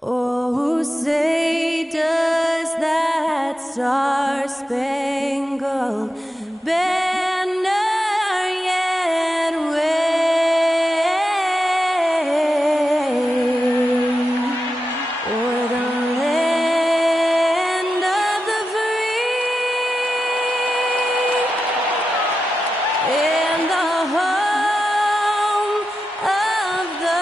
Oh, say does that star-spangled banner yet wave o'er the land of the free and the home of the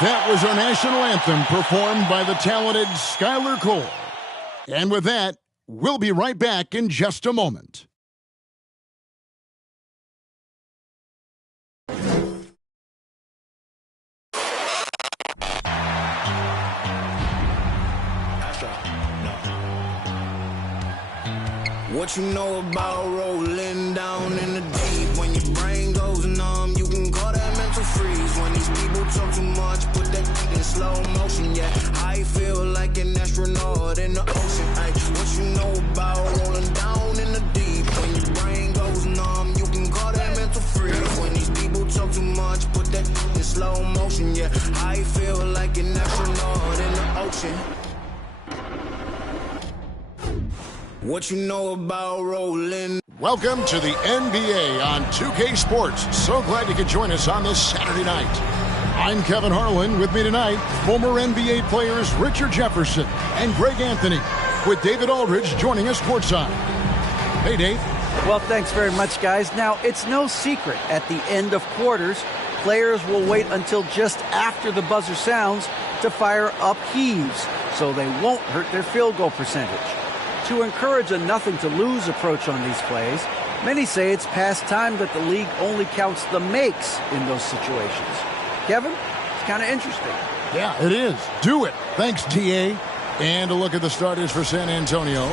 That was our national anthem performed by the talented Skylar Cole. And with that, we'll be right back in just a moment. What you know about rolling down in the deep? When your brain goes numb, you can call that mental freeze. When these people talk too much, put that in slow motion, yeah. I feel like an astronaut in the ocean, ay. What you know about rolling down in the deep? When your brain goes numb, you can call that mental freeze. When these people talk too much, put that in slow motion, yeah. I feel like an astronaut in the ocean. What you know about rolling? Welcome to the NBA on 2K Sports. So glad you could join us on this Saturday night. I'm Kevin Harlan. With me tonight, former NBA players Richard Jefferson and Greg Anthony, with David Aldridge joining us courtside. Hey, Dave. Well, thanks very much, guys. Now, it's no secret at the end of quarters, players will wait until just after the buzzer sounds to fire up heaves, so they won't hurt their field goal percentage. To encourage a nothing-to-lose approach on these plays, many say it's past time that the league only counts the makes in those situations. Kevin, it's kind of interesting. Yeah, it is. Do it. Thanks, TA. And a look at the starters for San Antonio.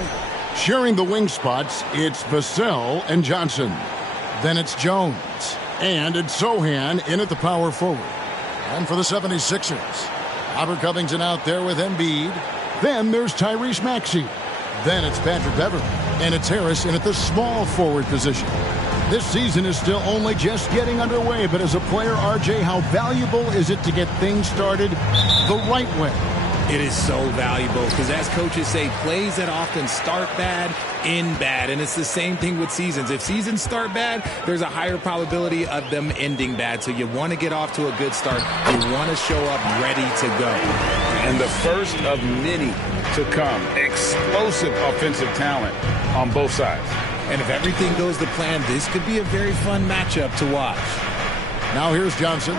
Sharing the wing spots, it's Vassell and Johnson. Then it's Jones. And it's Sohan in at the power forward. And for the 76ers, Robert Covington out there with Embiid. Then there's Tyrese Maxey. Then it's Patrick Beverley, and it's Harris in at the small forward position. This season is still only just getting underway, but as a player, RJ, how valuable is it to get things started the right way? It is so valuable because, as coaches say, plays that often start bad, end bad. And it's the same thing with seasons. If seasons start bad, there's a higher probability of them ending bad. So you want to get off to a good start. You want to show up ready to go. And the first of many to come. Explosive offensive talent on both sides. And if everything goes to plan, this could be a very fun matchup to watch. Now here's Johnson.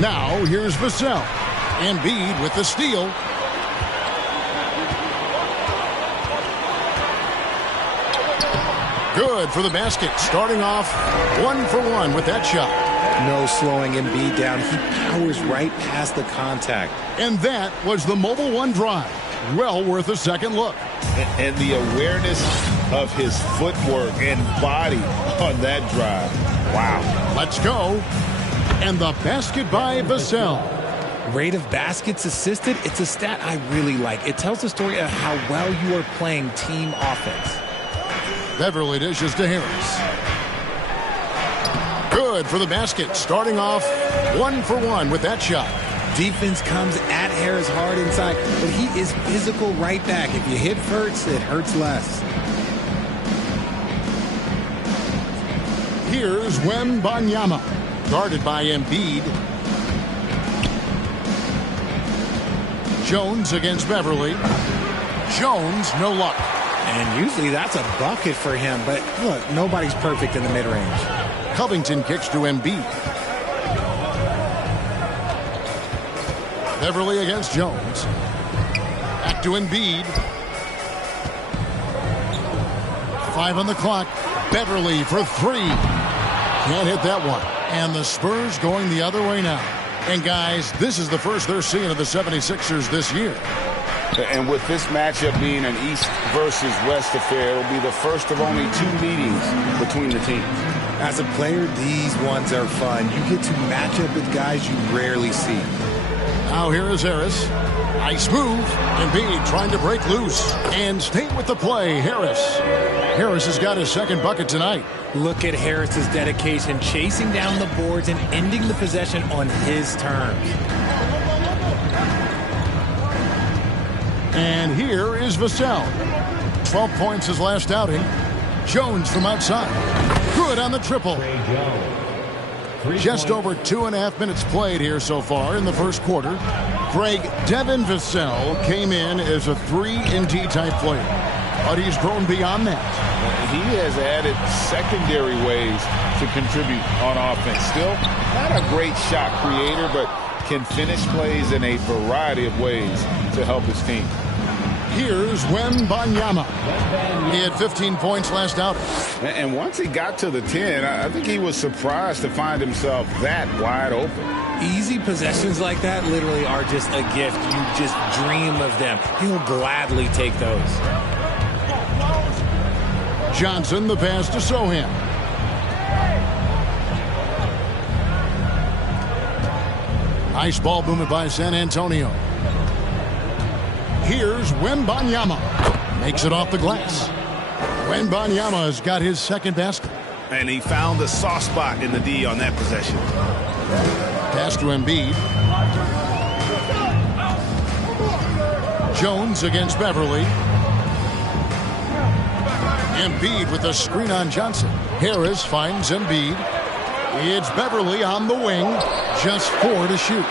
Now here's Vassell. Embiid with the steal. Good for the basket. Starting off 1-for-1 with that shot. No slowing Embiid down. He powers right past the contact. And that was the Mobile One drive. Well worth a second look. And the awareness of his footwork and body on that drive. Wow. Let's go. And the basket by Vassell. Rate of baskets assisted, it's a stat I really like. It tells the story of how well you are playing team offense. Beverley dishes to Harris. Good for the basket. Starting off 1-for-1 with that shot. Defense comes at Harris hard inside, but he is physical right back. If you hit first, it hurts less. Here's Wembanyama. Guarded by Embiid. Jones against Beverley. Jones, no luck. And usually that's a bucket for him, but look, nobody's perfect in the mid-range. Covington kicks to Embiid. Beverley against Jones. Back to Embiid. 5 on the clock. Beverley for 3. Can't hit that one. And the Spurs going the other way now. And guys, this is the first they're seeing of the 76ers this year. And with this matchup being an East versus West affair, it'll be the first of only 2 meetings between the teams. As a player, these ones are fun. You get to match up with guys you rarely see. Now here is Harris. Nice move. Embiid trying to break loose and stay with the play. Harris has got his second bucket tonight. Look at Harris's dedication, chasing down the boards and ending the possession on his terms. And here is Vassell. 12 points his last outing. Jones from outside. Good on the triple. Just over 2.5 minutes played here so far in the first quarter. Devin Vassell came in as a 3-and-D type player, but he's grown beyond that. He has added secondary ways to contribute on offense. Still not a great shot creator, but can finish plays in a variety of ways to help his team. Here's Wembanyama. He had 15 points last outing. And once he got to the 10, I think he was surprised to find himself that wide open. Easy possessions like that literally are just a gift. You just dream of them. He'll gladly take those. Johnson, the pass to Sohan. Nice ball movement by San Antonio. Here's Wembanyama. Makes it off the glass. Wembanyama has got his second basket. And he found the soft spot in the D on that possession. Pass to Embiid. Jones against Beverly. Embiid with a screen on Johnson. Harris finds Embiid. It's Beverly on the wing. Just 4 to shoot.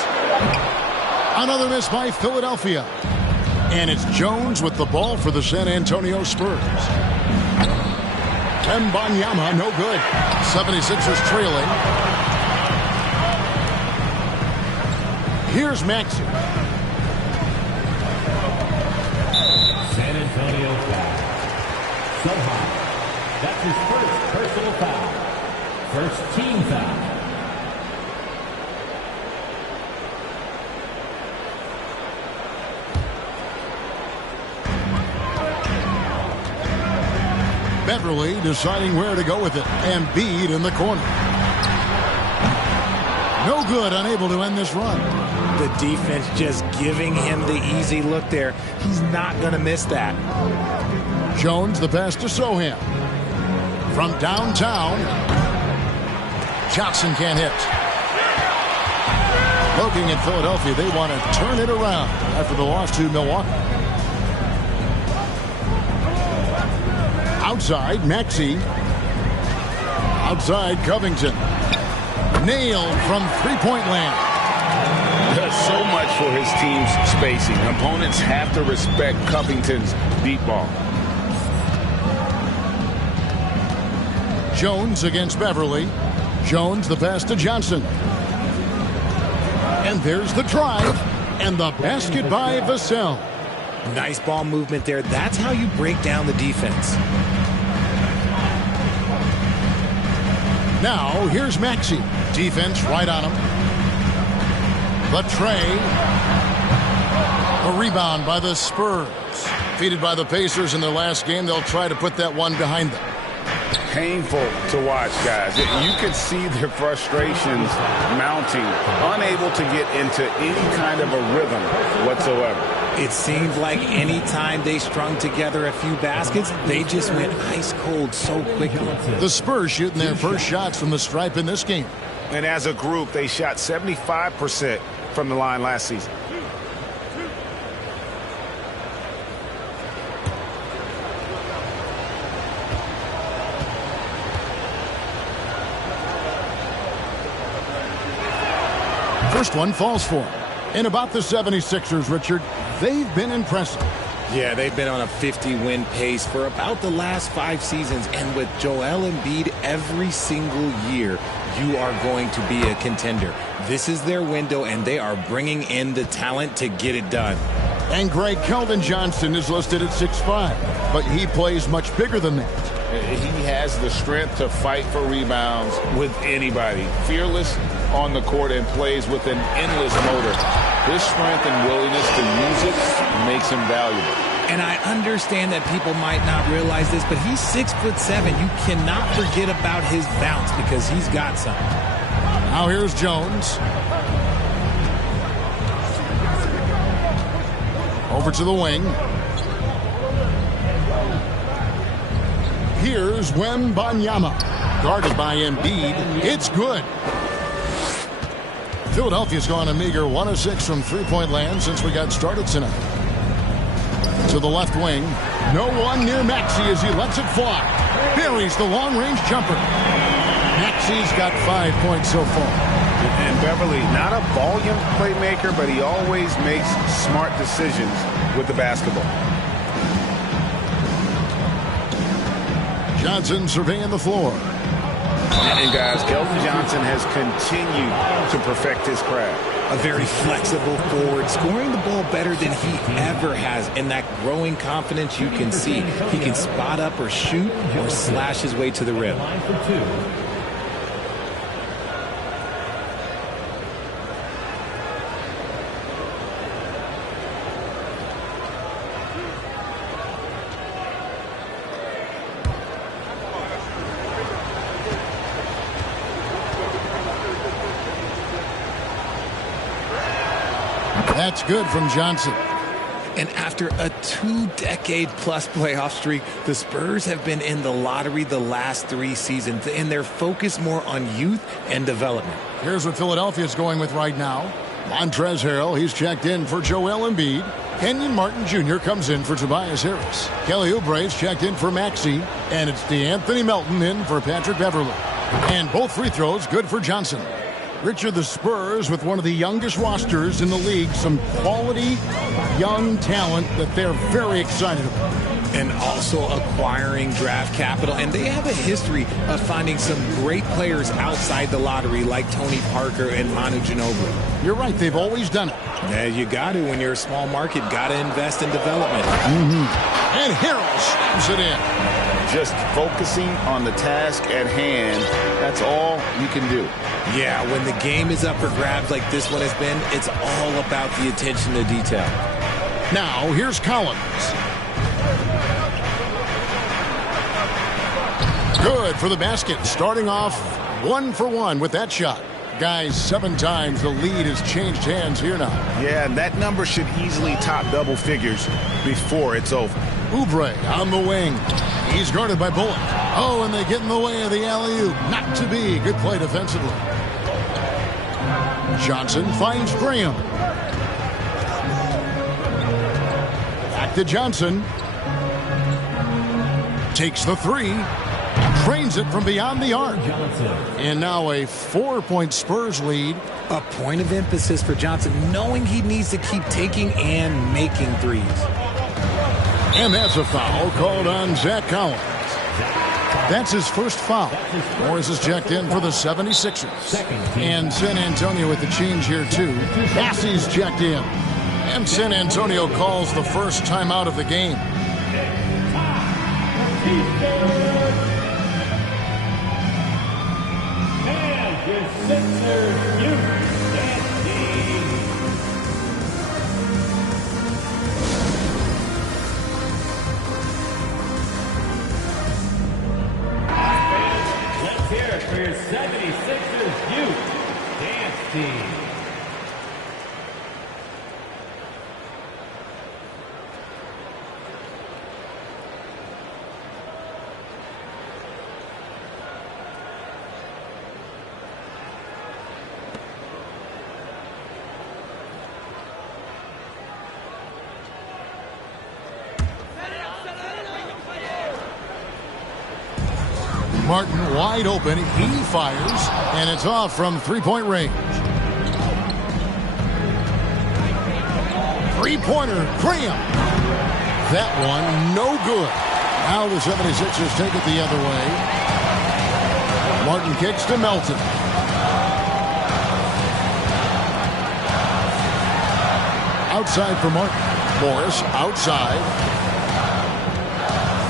Another miss by Philadelphia. And it's Jones with the ball for the San Antonio Spurs. Wembanyama, no good. 76ers trailing. Here's Maxey. San Antonio foul. So high. That's his first personal foul. First team foul. Beverly deciding where to go with it. Embiid in the corner. No good, unable to end this run. The defense just giving him the easy look there. He's not going to miss that. Jones, the pass to Sohan. From downtown. Johnson can't hit. Looking at Philadelphia, they want to turn it around after the loss to Milwaukee. Outside, Maxey. Outside, Covington. Nailed from three-point land. Does so much for his team's spacing. Opponents have to respect Covington's deep ball. Jones against Beverly. Jones, the pass to Johnson. And there's the drive. And the basket by Vassell. Nice ball movement there. That's how you break down the defense. Now, here's Maxey. Defense right on him. The tray. A rebound by the Spurs. Defeated by the Pacers in their last game. They'll try to put that one behind them. Painful to watch, guys. You could see their frustrations mounting, unable to get into any kind of a rhythm whatsoever. It seemed like any time they strung together a few baskets, they just went ice cold so quickly. The Spurs shooting their first shots from the stripe in this game. And as a group, they shot 75% from the line last season. First one falls for him. And about the 76ers, Richard, they've been impressive. Yeah, they've been on a 50-win pace for about the last 5 seasons. And with Joel Embiid every single year, you are going to be a contender. This is their window, and they are bringing in the talent to get it done. And Greg, Keldon Johnson is listed at 6'5", but he plays much bigger than that. He has the strength to fight for rebounds with anybody. Fearless on the court and plays with an endless motor. His strength and willingness to use it makes him valuable. And I understand that people might not realize this, but he's 6'7". You cannot forget about his bounce because he's got some. Now here's Jones. Over to the wing. Here's Wembanyama. Guarded by Embiid. It's good. Philadelphia's gone a meager 1 of 6 from three-point land since we got started tonight. To the left wing. No one near Maxey as he lets it fly. Buries the long-range jumper. Maxey's got 5 points so far. And Beverly, not a volume playmaker, but he always makes smart decisions with the basketball. Johnson surveying the floor. And guys, Keldon Johnson has continued to perfect his craft. A very flexible forward, scoring the ball better than he ever has. And that growing confidence you can see. He can spot up or shoot or slash his way to the rim. Line for two. That's good from Johnson. And after a 2-decade-plus playoff streak, the Spurs have been in the lottery the last 3 seasons, and they're focused more on youth and development. Here's what Philadelphia's going with right now. Montrezl Harrell, he's checked in for Joel Embiid. Kenyon Martin Jr. comes in for Tobias Harris. Kelly Oubre's checked in for Maxey. And it's DeAnthony Melton in for Patrick Beverley. And both free throws good for Johnson. Richard, the Spurs with one of the youngest rosters in the league. Some quality young talent that they're very excited about. And also acquiring draft capital. And they have a history of finding some great players outside the lottery like Tony Parker and Manu Ginobili. You're right. They've always done it. Yeah, you got to when you're a small market. Got to invest in development. And Harrell slams it in. Just focusing on the task at hand, that's all you can do. Yeah, when the game is up for grabs like this one has been, it's all about the attention to detail. Now, here's Collins. Good for the basket. Starting off 1 for 1 with that shot. Guys, 7 times the lead has changed hands here now. Yeah, and that number should easily top double figures before it's over. Oubre on the wing. He's guarded by Bullock. Oh, and they get in the way of the alley-oop. Not to be. Good play defensively. Johnson finds Graham. Back to Johnson. Takes the 3. Trains it from beyond the arc. And now a 4-point Spurs lead. A point of emphasis for Johnson, knowing he needs to keep taking and making threes. And that's a foul called on Zach Collins. That's his first foul. Morris is checked in for the 76ers. And San Antonio with the change here, too. Massey's checked in. And San Antonio calls the first timeout of the game. Let's hear it for your 76ers youth dance team. Martin wide open. He fires, and it's off from three-point range. Three-pointer, Graham. That one, no good. Now the 76ers take it the other way. Martin kicks to Melton. Outside for Martin. Morris outside.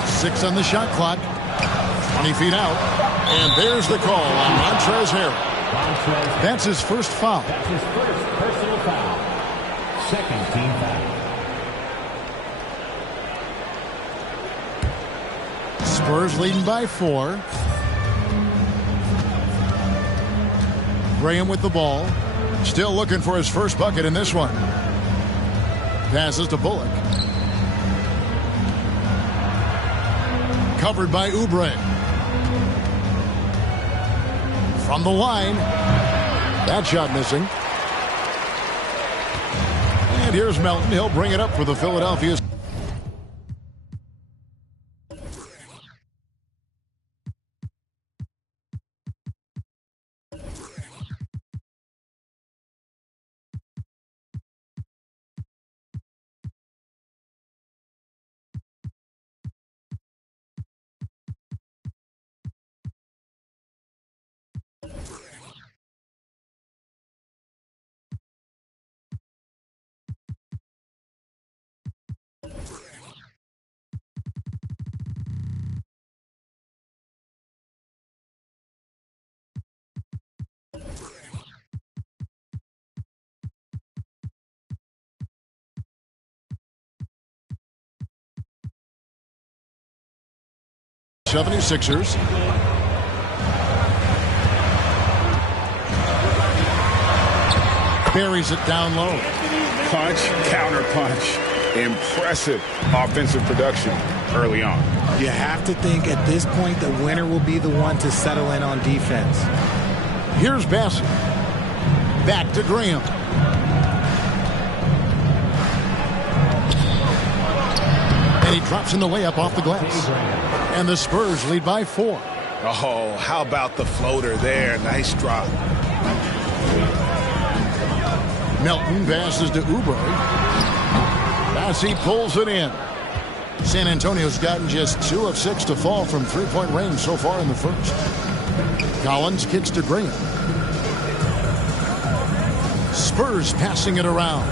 6 on the shot clock. 20 feet out. And there's the call on Montrezl Harrell. That's his first foul. That's his first personal foul. Second team foul. Spurs leading by 4. Graham with the ball. Still looking for his first bucket in this one. Passes to Bullock. Covered by Oubre. From the line. That shot missing. And here's Melton. He'll bring it up for the Philadelphia. '76ers. Buries it down low. Punch, counter punch. Impressive offensive production early on. You have to think at this point the winner will be the one to settle in on defense. Here's Bassett. Back to Graham. And he drops in the layup off the glass. And the Spurs lead by 4. Oh, how about the floater there? Nice drop. Melton passes to Oubre. Bassey pulls it in. San Antonio's gotten just 2 of 6 to fall from three-point range so far in the first. Collins kicks to Graham. Spurs passing it around.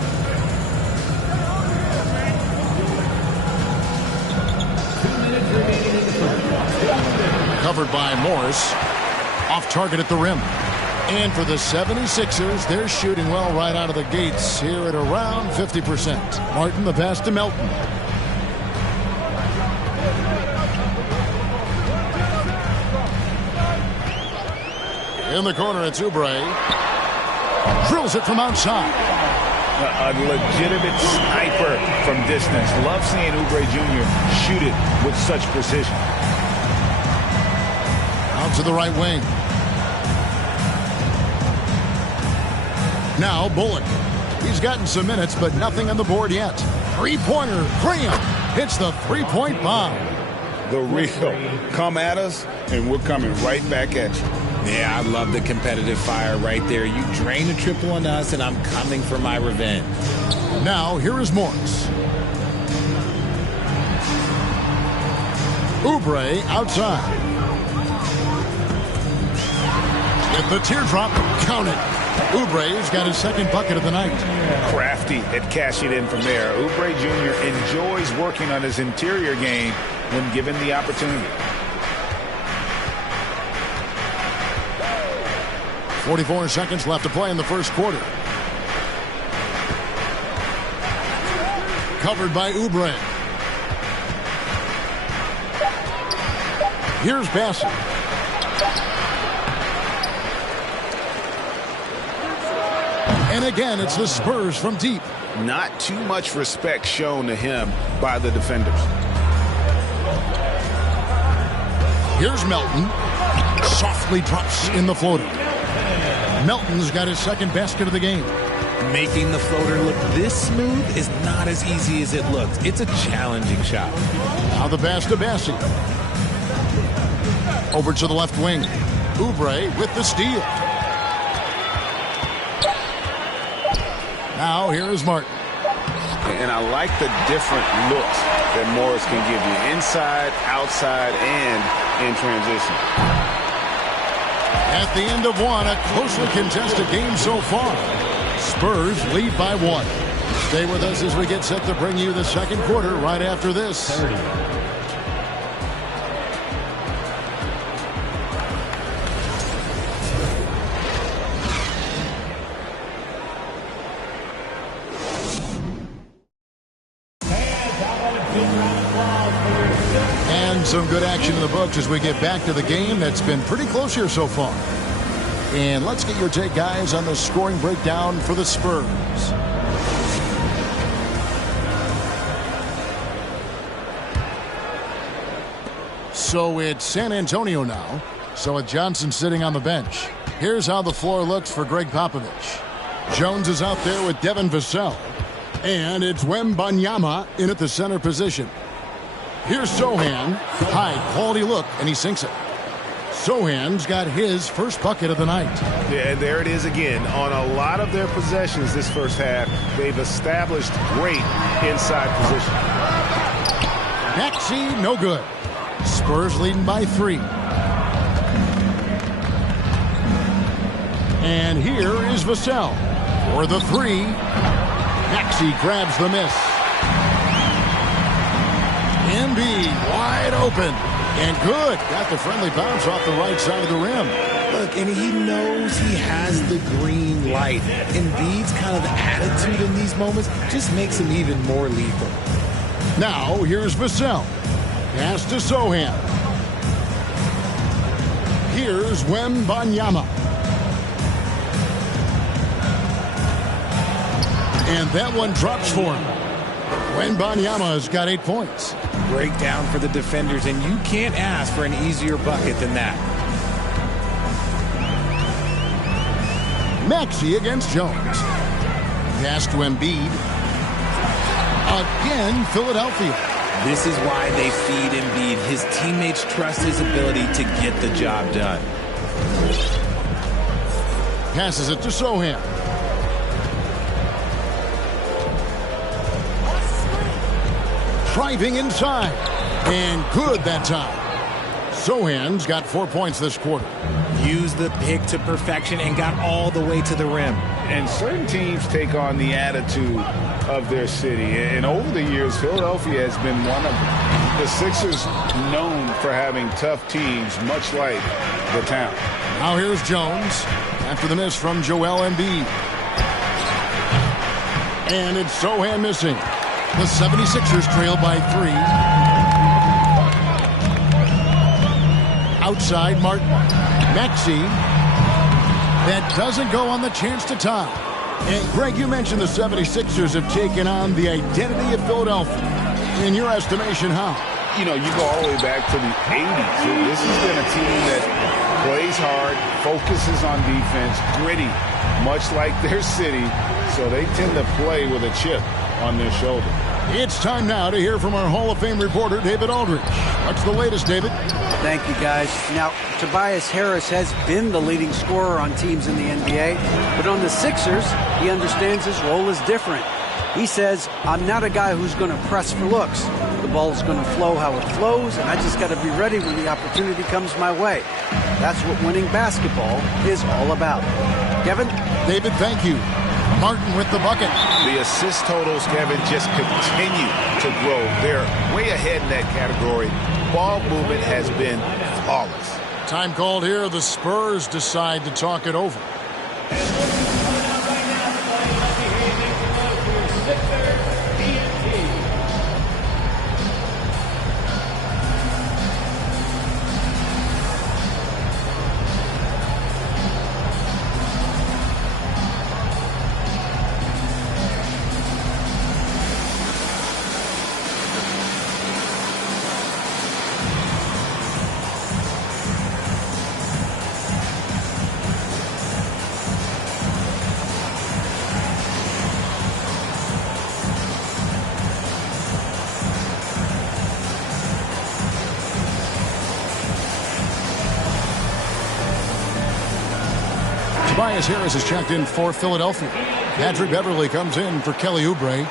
Covered by Morris. Off target at the rim. And for the 76ers, they're shooting well right out of the gates here at around 50%. Martin, the pass to Melton. In the corner, it's Oubre. Drills it from outside. A legitimate sniper from distance. Love seeing Oubre Jr. shoot it with such precision. Out to the right wing. Now Bullock. He's gotten some minutes, but nothing on the board yet. Three-pointer. Graham hits the three-point bomb. The real. Come at us, and we're coming right back at you. Yeah, I love the competitive fire right there. You drain a triple on us, and I'm coming for my revenge. Now, here is Morris. Oubre outside. Get the teardrop. Count it. Oubre's got his second bucket of the night. Crafty at cashing in from there. Oubre Jr. enjoys working on his interior game when given the opportunity. 44 seconds left to play in the first quarter. Covered by Oubre. Here's Bassett. And again, it's the Spurs from deep. Not too much respect shown to him by the defenders. Here's Melton. Softly drops in the floater. Melton's got his second basket of the game. Making the floater look this smooth is not as easy as it looks. It's a challenging shot. Now the pass to Bassey. Over to the left wing. Oubre with the steal. Now here is Martin. And I like the different looks that Morris can give you. Inside, outside, and in transition. At the end of one, a closely contested game so far. Spurs lead by 1. Stay with us as we get set to bring you the second quarter right after this. 30. And some good action in the books as we get back to the game that's been pretty close here so far. And let's get your take, guys, on the scoring breakdown for the Spurs. So it's San Antonio now. So with Johnson sitting on the bench, here's how the floor looks for Greg Popovich. Jones is out there with Devin Vassell. And it's Wembanyama in at the center position. Here's Sohan. High quality look, and he sinks it. Sohan's got his first bucket of the night. Yeah, and there it is again. On a lot of their possessions this first half, they've established great inside position. Maxey, no good. Spurs leading by 3. And here is Vassell for the 3. Maxey grabs the miss. Embiid wide open. And good. Got the friendly bounce off the right side of the rim. Look, and he knows he has the green light. Embiid's kind of attitude in these moments just makes him even more lethal. Now, here's Vassell. Pass to Sohan. Here's Wembanyama. And that one drops for him. Wembanyama has got 8 points. Breakdown for the defenders, and you can't ask for an easier bucket than that. Maxey against Jones. Pass to Embiid. Again, Philadelphia. This is why they feed Embiid. His teammates trust his ability to get the job done. Passes it to Sohan. Driving inside. And good that time. Sohan's got 4 points this quarter. Used the pick to perfection and got all the way to the rim. And certain teams take on the attitude of their city. And over the years, Philadelphia has been one of the Sixers known for having tough teams, much like the town. Now here's Jones after the miss from Joel Embiid. And it's Sohan missing. The 76ers trail by 3. Outside Martin. Maxey. That doesn't go on the chance to tie. And Greg, you mentioned the 76ers have taken on the identity of Philadelphia. In your estimation, how? You know, you go all the way back to the 80s. This has been a team that plays hard, focuses on defense, gritty, much like their city. So they tend to play with a chip on their shoulder. It's time now to hear from our Hall of Fame reporter, David Aldridge. What's the latest, David? Thank you, guys. Now, Tobias Harris has been the leading scorer on teams in the NBA, but on the Sixers, he understands his role is different. He says, I'm not a guy who's going to press for looks. The ball's going to flow how it flows, and I just got to be ready when the opportunity comes my way. That's what winning basketball is all about. Kevin? David, thank you. Martin with the bucket. The assist totals, Kevin, just continue to grow. They're way ahead in that category. Ball movement has been flawless. Time called here. The Spurs decide to talk it over. Tobias Harris has checked in for Philadelphia. Patrick Beverley comes in for Kelly Oubre.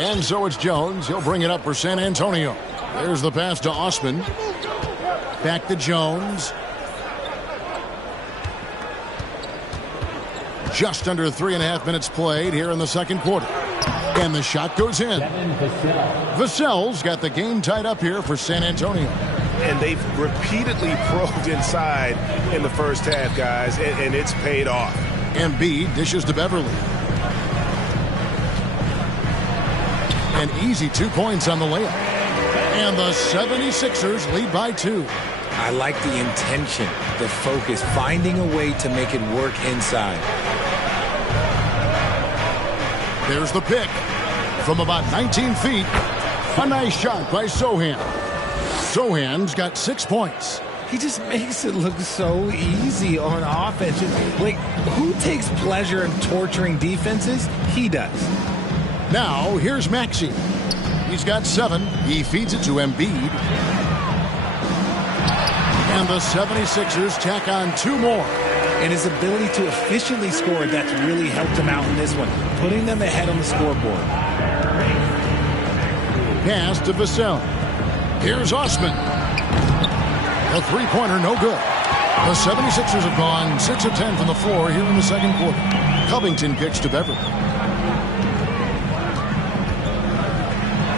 And so it's Jones. He'll bring it up for San Antonio. There's the pass to Osman. Back to Jones. Just under 3.5 minutes played here in the second quarter. And the shot goes in. Vassell's got the game tied up here for San Antonio. And they've repeatedly probed inside in the first half, guys, and it's paid off. Embiid dishes to Beverly. An easy 2 points on the layup. And the 76ers lead by 2. I like the intention, the focus, finding a way to make it work inside. There's the pick from about 19 feet. A nice shot by Sohan. Sohan's got 6 points. He just makes it look so easy on offense. Like, who takes pleasure in torturing defenses? He does. Now, here's Maxey. He's got 7. He feeds it to Embiid. And the 76ers tack on 2 more. And his ability to efficiently score, that's really helped him out in this one, putting them ahead on the scoreboard. Pass to Vassell. Here's Osman. The three-pointer, no good. The 76ers have gone 6 of 10 from the floor here in the second quarter. Covington kicks to Beverly.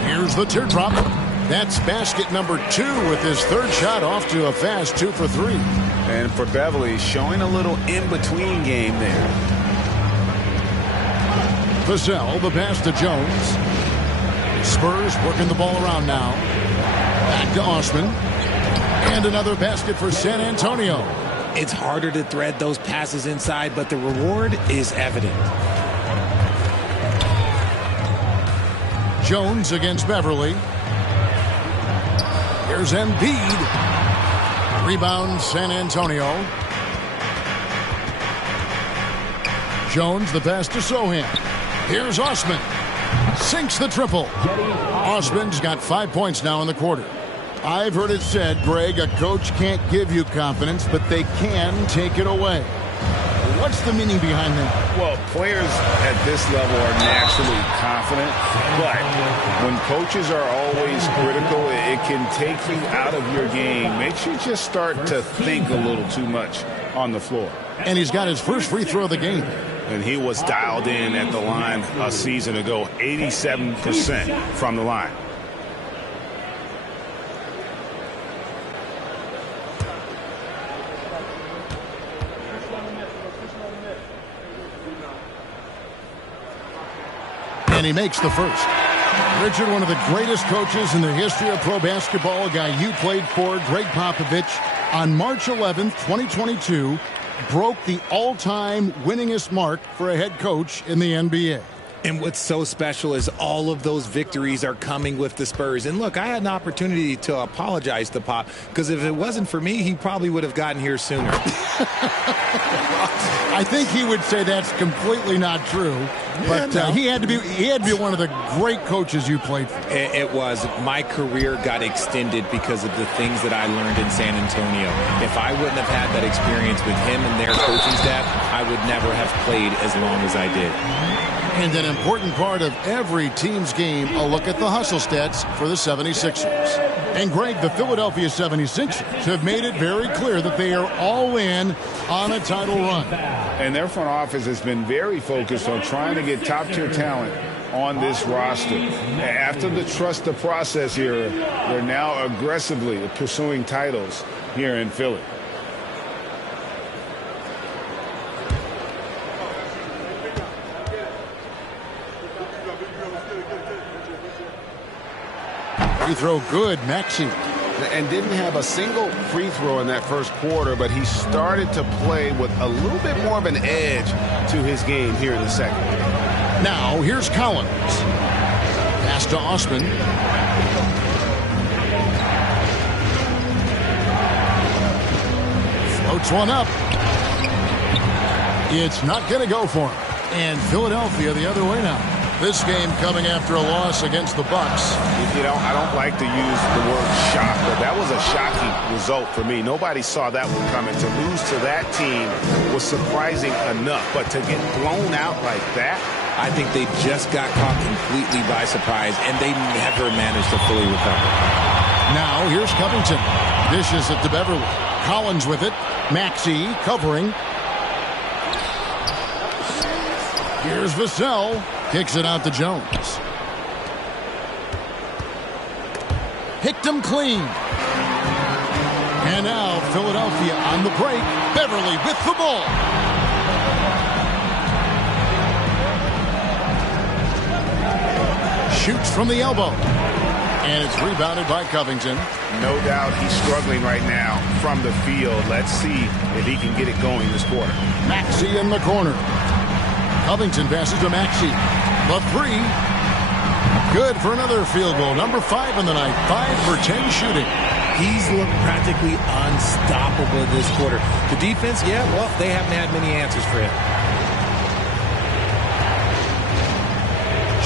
Here's the teardrop. That's basket number 2 with his third shot off to a fast 2 for 3. And for Beverly, showing a little in-between game there. Vassell, the pass to Jones. Spurs working the ball around now. Back to Osman. And another basket for San Antonio. It's harder to thread those passes inside, but the reward is evident. Jones against Beverly. Here's Embiid. Rebound San Antonio. Jones the pass to Sohan. Here's Osman. Sinks the triple. Osman's got 5 points now in the quarter. I've heard it said, Greg, a coach can't give you confidence, but they can take it away. What's the meaning behind that? Well, players at this level are naturally confident, but when coaches are always critical, it can take you out of your game. Makes you just start to think a little too much on the floor. And he's got his first free throw of the game. And he was dialed in at the line a season ago, 87% from the line. And he makes the first. Richard, one of the greatest coaches in the history of pro basketball, a guy you played for, Greg Popovich, on March 11th, 2022, broke the all-time winningest mark for a head coach in the NBA. And what's so special is all of those victories are coming with the Spurs. And look, I had an opportunity to apologize to Pop, because if it wasn't for me, he probably would have gotten here sooner. I think he would say that's completely not true. But he had to be one of the great coaches you played for. It was. My career got extended because of the things that I learned in San Antonio. If I wouldn't have had that experience with him and their coaching staff, I would never have played as long as I did. And an important part of every team's game, a look at the hustle stats for the 76ers. And Greg, the Philadelphia 76ers have made it very clear that they are all in on a title run. And their front office has been very focused on trying to get top-tier talent on this roster. After the trust the process here, they're now aggressively pursuing titles here in Philly. Free throw good, Maxey. And didn't have a single free throw in that first quarter, but he started to play with a little bit more of an edge to his game here in the second. Now, here's Collins. Pass to Osman. Floats one up. It's not going to go for him. And Philadelphia the other way now. This game coming after a loss against the Bucks. You know, I don't like to use the word shock, but that was a shocking result for me. Nobody saw that one coming. To lose to that team was surprising enough, but to get blown out like that, I think they just got caught completely by surprise, and they never managed to fully recover. Now, here's Covington. Dishes it to Beverly. Collins with it. Maxey covering. Here's Vassell. Kicks it out to Jones. Picked him clean. And now Philadelphia on the break. Beverly with the ball. Shoots from the elbow. And it's rebounded by Covington. No doubt he's struggling right now from the field. Let's see if he can get it going this quarter. Maxey in the corner. Covington passes to Maxey. The three. Good for another field goal. Number 5 in the night. 5 for 10 shooting. He's looked practically unstoppable this quarter. The defense, yeah, well, they haven't had many answers for him.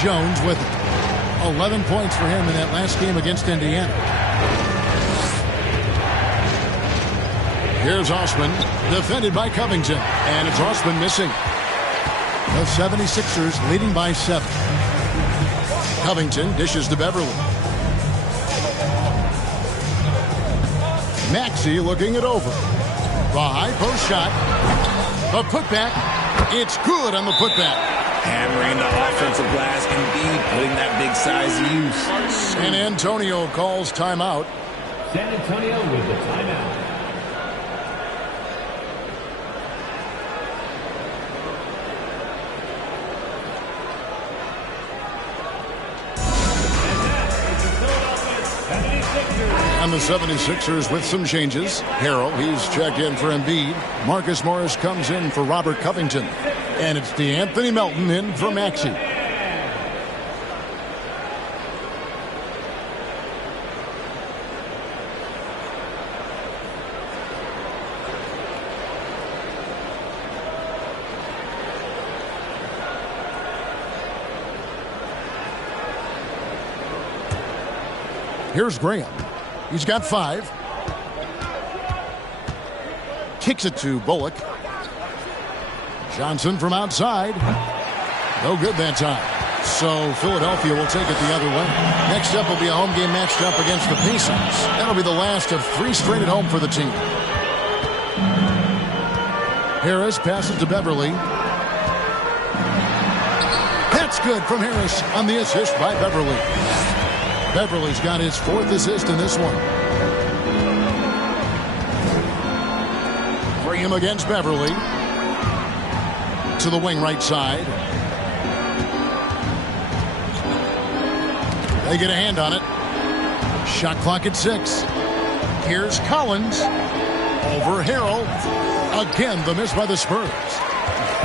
Jones with 11 points for him in that last game against Indiana. Here's Osman, defended by Covington, and it's Osman missing. The 76ers leading by 7. Covington dishes to Beverly. Maxey looking it over. The high post shot. The putback. It's good on the putback. Hammering the offensive glass, indeed, putting that big size to use. San Antonio calls timeout. San Antonio with the timeout. And the 76ers with some changes. Harrell, he's checked in for Embiid. Marcus Morris comes in for Robert Covington. And it's DeAnthony Melton in for Maxey. Here's Graham. He's got 5. Kicks it to Bullock. Johnson from outside. No good that time. So Philadelphia will take it the other way. Next up will be a home game matched up against the Pacers. That'll be the last of 3 straight at home for the team. Harris passes to Beverly. That's good from Harris on the assist by Beverly. Beverly's got his 4th assist in this one. Graham against Beverly. To the wing right side. They get a hand on it. Shot clock at 6. Here's Collins. Over Harrell. Again, the miss by the Spurs.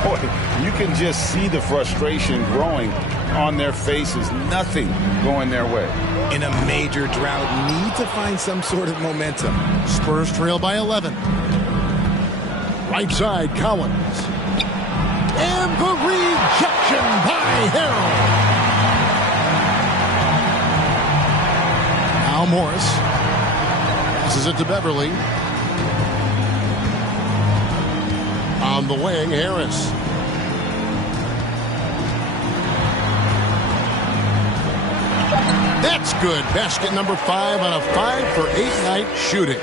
Boy, you can just see the frustration growing on their faces. Nothing going their way. In a major drought, need to find some sort of momentum. Spurs trail by 11. Right side, Collins. And the rejection by Harrell. Now Morris passes it to Beverly. On the wing, Harris. That's good. Basket number 5 on a 5 for 8 night shooting.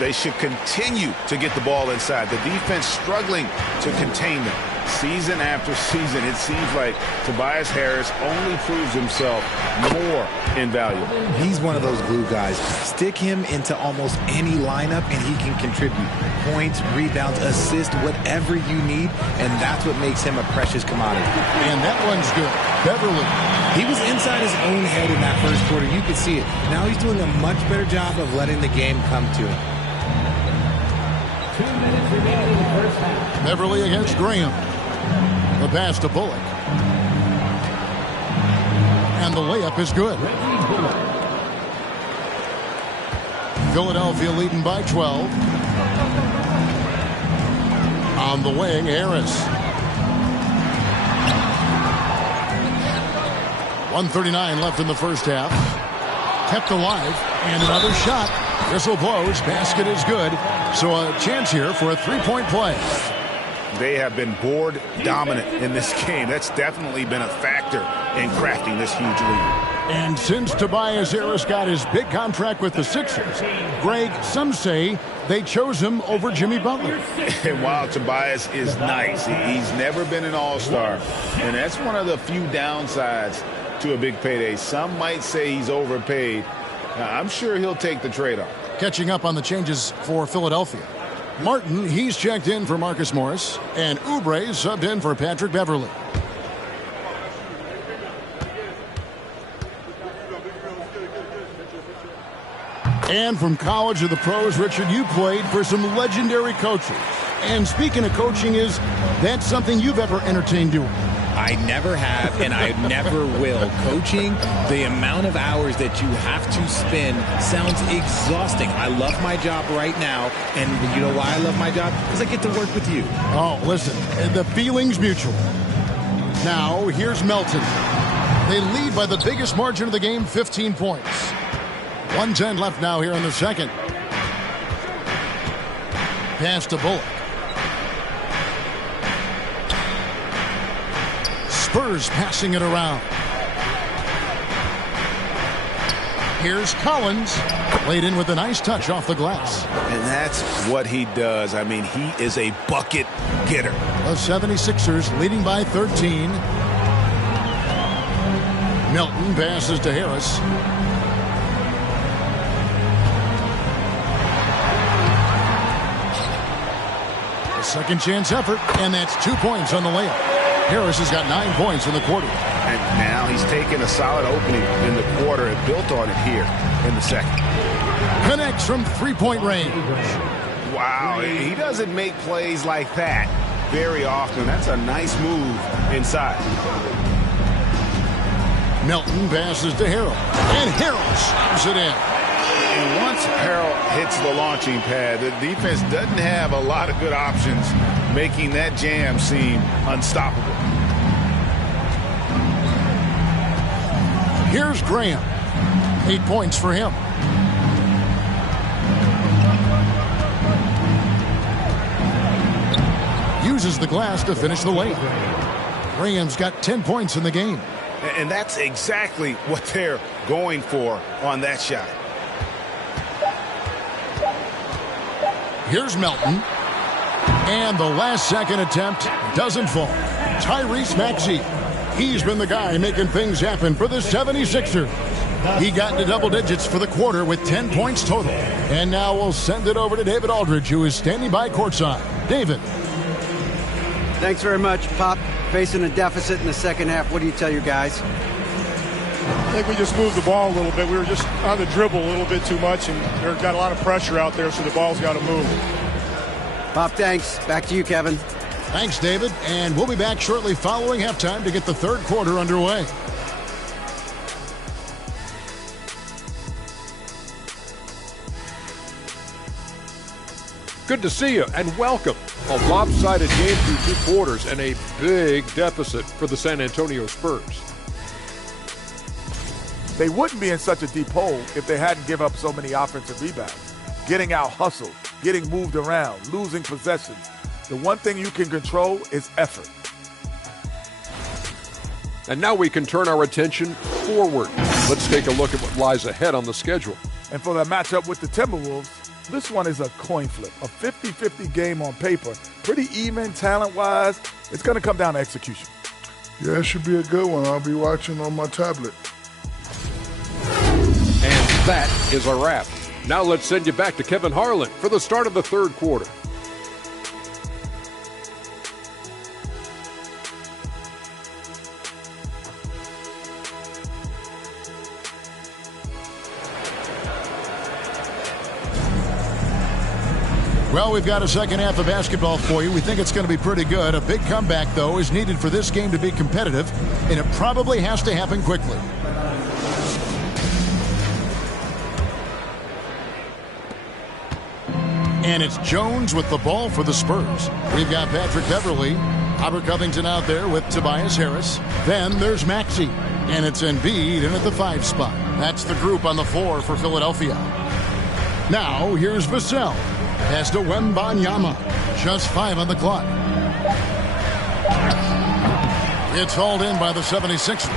They should continue to get the ball inside. The defense struggling to contain them. Season after season, it seems like Tobias Harris only proves himself more invaluable. He's one of those glue guys. Stick him into almost any lineup and he can contribute. Points, rebounds, assists, whatever you need, and that's what makes him a precious commodity. And that one's good. Beverly. He was inside his own head in that first quarter. You could see it. Now he's doing a much better job of letting the game come to him. 2 minutes remaining in the first half. Beverly against Graham. The pass to Bullock. And the layup is good. Philadelphia leading by 12. On the wing, Harris. 1:39 left in the first half. Kept alive. And another shot. Whistle blows. Basket is good. So a chance here for a 3-point play. They have been board dominant in this game. That's definitely been a factor in crafting this huge lead. And since Tobias Harris got his big contract with the Sixers, Greg, some say they chose him over Jimmy Butler. And while Tobias is nice, he's never been an all-star. And that's one of the few downsides to a big payday. Some might say he's overpaid. I'm sure he'll take the trade-off. Catching up on the changes for Philadelphia. Martin, he's checked in for Marcus Morris, and Oubre subbed in for Patrick Beverly. And from college to the pros, Richard, you played for some legendary coaches. And speaking of coaching, is that something you've ever entertained doing? I never have, and I never will. Coaching, the amount of hours that you have to spend sounds exhausting. I love my job right now, and you know why I love my job? Because I get to work with you. Oh, listen, the feeling's mutual. Now, here's Melton. They lead by the biggest margin of the game, 15 points. 1:10 left now here in the second. Pass to Bullock. Spurs passing it around. Here's Collins. Laid in with a nice touch off the glass. And that's what he does. I mean, he is a bucket getter. The 76ers leading by 13. Melton passes to Harris. A second chance effort, and that's 2 points on the layup. Harris has got 9 points in the quarter. And now he's taken a solid opening in the quarter and built on it here in the second. Connects from three-point range. Wow, he doesn't make plays like that very often. That's a nice move inside. Melton passes to Harrell. And Harrell slams it in. And once Harrell hits the launching pad, the defense doesn't have a lot of good options, making that jam seem unstoppable. Here's Graham. 8 points for him. Uses the glass to finish the layup. Graham's got 10 points in the game. And that's exactly what they're going for on that shot. Here's Melton. And the last second attempt doesn't fall. Tyrese Maxey. He's been the guy making things happen for the 76ers. He got into double digits for the quarter with 10 points total. And now we'll send it over to David Aldridge, who is standing by courtside. David. Thanks very much, Pop. Facing a deficit in the second half, what do you tell your guys? I think we just moved the ball a little bit. We were just on the dribble a little bit too much, and they've got a lot of pressure out there, so the ball's got to move. Pop, thanks. Back to you, Kevin. Thanks, David. And we'll be back shortly following halftime to get the third quarter underway. Good to see you and welcome. A lopsided game through 2 quarters and a big deficit for the San Antonio Spurs. They wouldn't be in such a deep hole if they hadn't given up so many offensive rebounds. Getting out hustled, getting moved around, losing possessions. The one thing you can control is effort. And now we can turn our attention forward. Let's take a look at what lies ahead on the schedule. And for the matchup with the Timberwolves, this one is a coin flip, a 50-50 game on paper. Pretty even talent-wise. It's going to come down to execution. Yeah, it should be a good one. I'll be watching on my tablet. And that is a wrap. Now let's send you back to Kevin Harlan for the start of the third quarter. Well, we've got a second half of basketball for you. We think it's going to be pretty good. A big comeback, though, is needed for this game to be competitive, and it probably has to happen quickly. And it's Jones with the ball for the Spurs. We've got Patrick Beverly, Robert Covington out there with Tobias Harris. Then there's Maxey, and it's Embiid in at the 5 spot. That's the group on the floor for Philadelphia. Now, here's Vassell. Pass to Wembanyama. Just 5 on the clock. It's hauled in by the 76ers.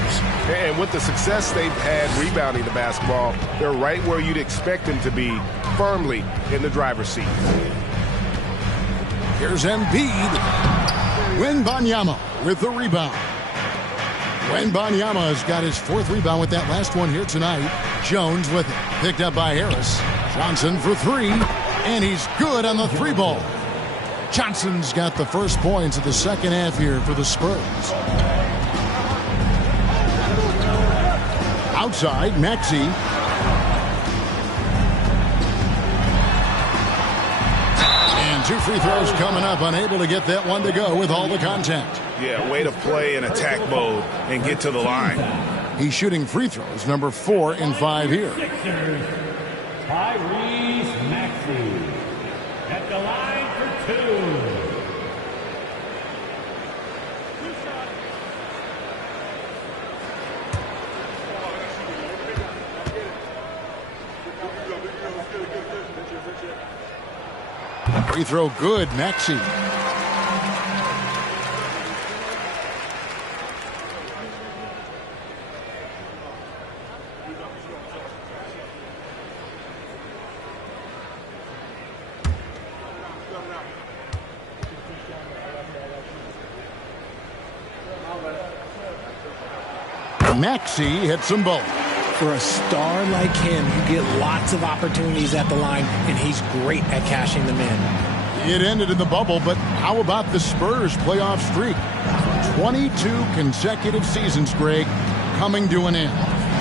And with the success they've had rebounding the basketball, they're right where you'd expect them to be, firmly in the driver's seat. Here's Embiid. Wembanyama with the rebound. Wembanyama has got his 4th rebound with that last one here tonight. Jones with it. Picked up by Harris. Johnson for 3. And he's good on the 3 ball. Johnson's got the first points of the second half here for the Spurs. Outside, Maxey. 2 free throws coming up, unable to get that one to go with all the contact. Yeah, way to play in attack mode and get to the line. He's shooting free throws, number 4 in 5 here. Sixers, Tyrese Maxey at the line for 2. Free throw good, Maxey. Maxey hits them both. For a star like him, you get lots of opportunities at the line, and he's great at cashing them in. It ended in the bubble, but how about the Spurs playoff streak? 22 consecutive seasons, Greg, coming to an end.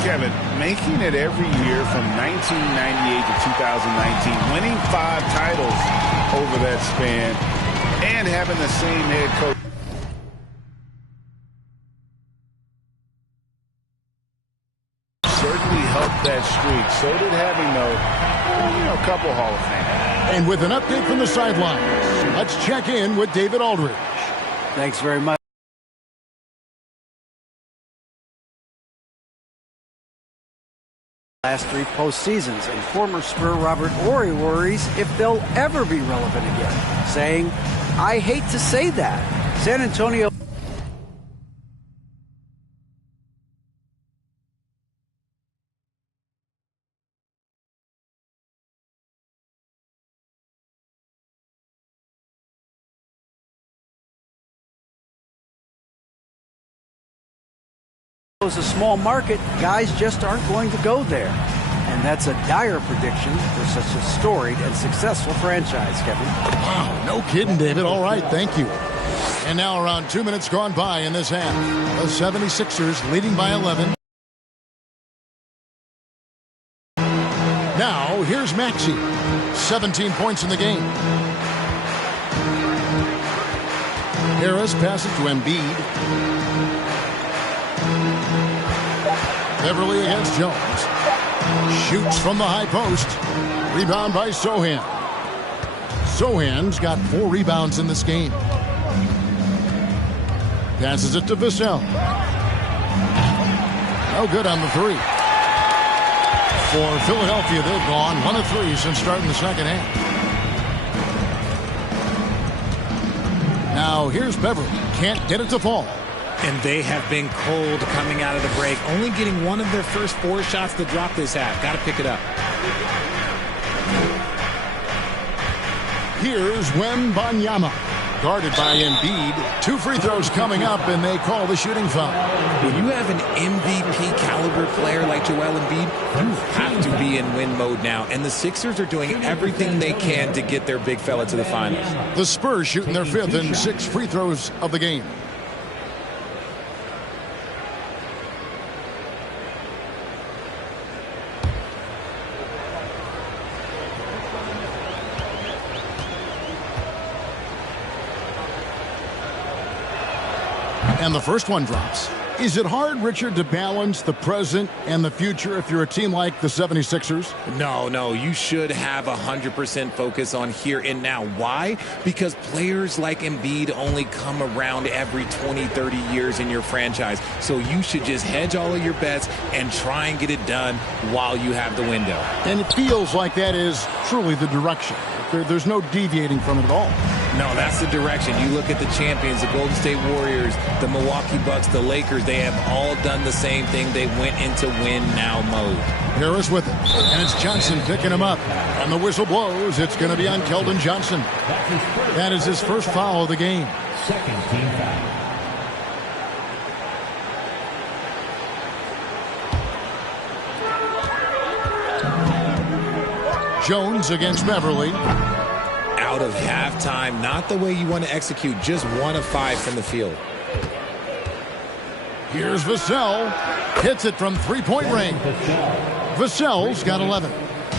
Kevin, making it every year from 1998 to 2019, winning 5 titles over that span, and having the same head coach. Certainly helped that streak. So did having a couple Hall of Fame. And with an update from the sidelines, let's check in with David Aldridge. Thanks very much. Last 3 postseasons, and former Spur Robert Horry worries if they'll ever be relevant again, saying, "I hate to say that." San Antonio is a small market. Guys just aren't going to go there. And that's a dire prediction for such a storied and successful franchise, Kevin. Wow, no kidding, David. All right, thank you. And now around 2 minutes gone by in this half. The 76ers leading by 11. Now, here's Maxey. 17 points in the game. Harris passes to Embiid. Beverly against Jones. Shoots from the high post. Rebound by Sohan. Sohan's got 4 rebounds in this game. Passes it to Vassell. No good on the 3. For Philadelphia, they've gone 1 of 3 since starting the second half. Now here's Beverly. Can't get it to fall. And they have been cold coming out of the break. Only getting 1 of their first 4 shots to drop this half. Got to pick it up. Here's Wembanyama. Guarded by Embiid. 2 free throws coming up, and they call the shooting foul. When you have an MVP caliber player like Joel Embiid, you have to be in win mode now. And the Sixers are doing everything they can to get their big fella to the finals. The Spurs shooting their 5th and 6th free throws of the game. And the first one drops. Is it hard, Richard, to balance the present and the future if you're a team like the 76ers? No. You should have 100% focus on here and now. Why? Because players like Embiid only come around every 20, 30 years in your franchise. So you should just hedge all of your bets and try and get it done while you have the window. And it feels like that is truly the direction. There's no deviating from it at all. No, that's the direction. You look at the champions, the Golden State Warriors, the Milwaukee Bucks, the Lakers. They have all done the same thing. They went into win-now mode. Harris with it. And it's Johnson picking him up. And the whistle blows. It's going to be on Keldon Johnson. That is his first foul of the game. Second team foul. Jones against Beverly. Out of halftime, not the way you want to execute, just 1 of 5 from the field. Here's Vassell. Hits it from 3-point range. Vassell's got 11.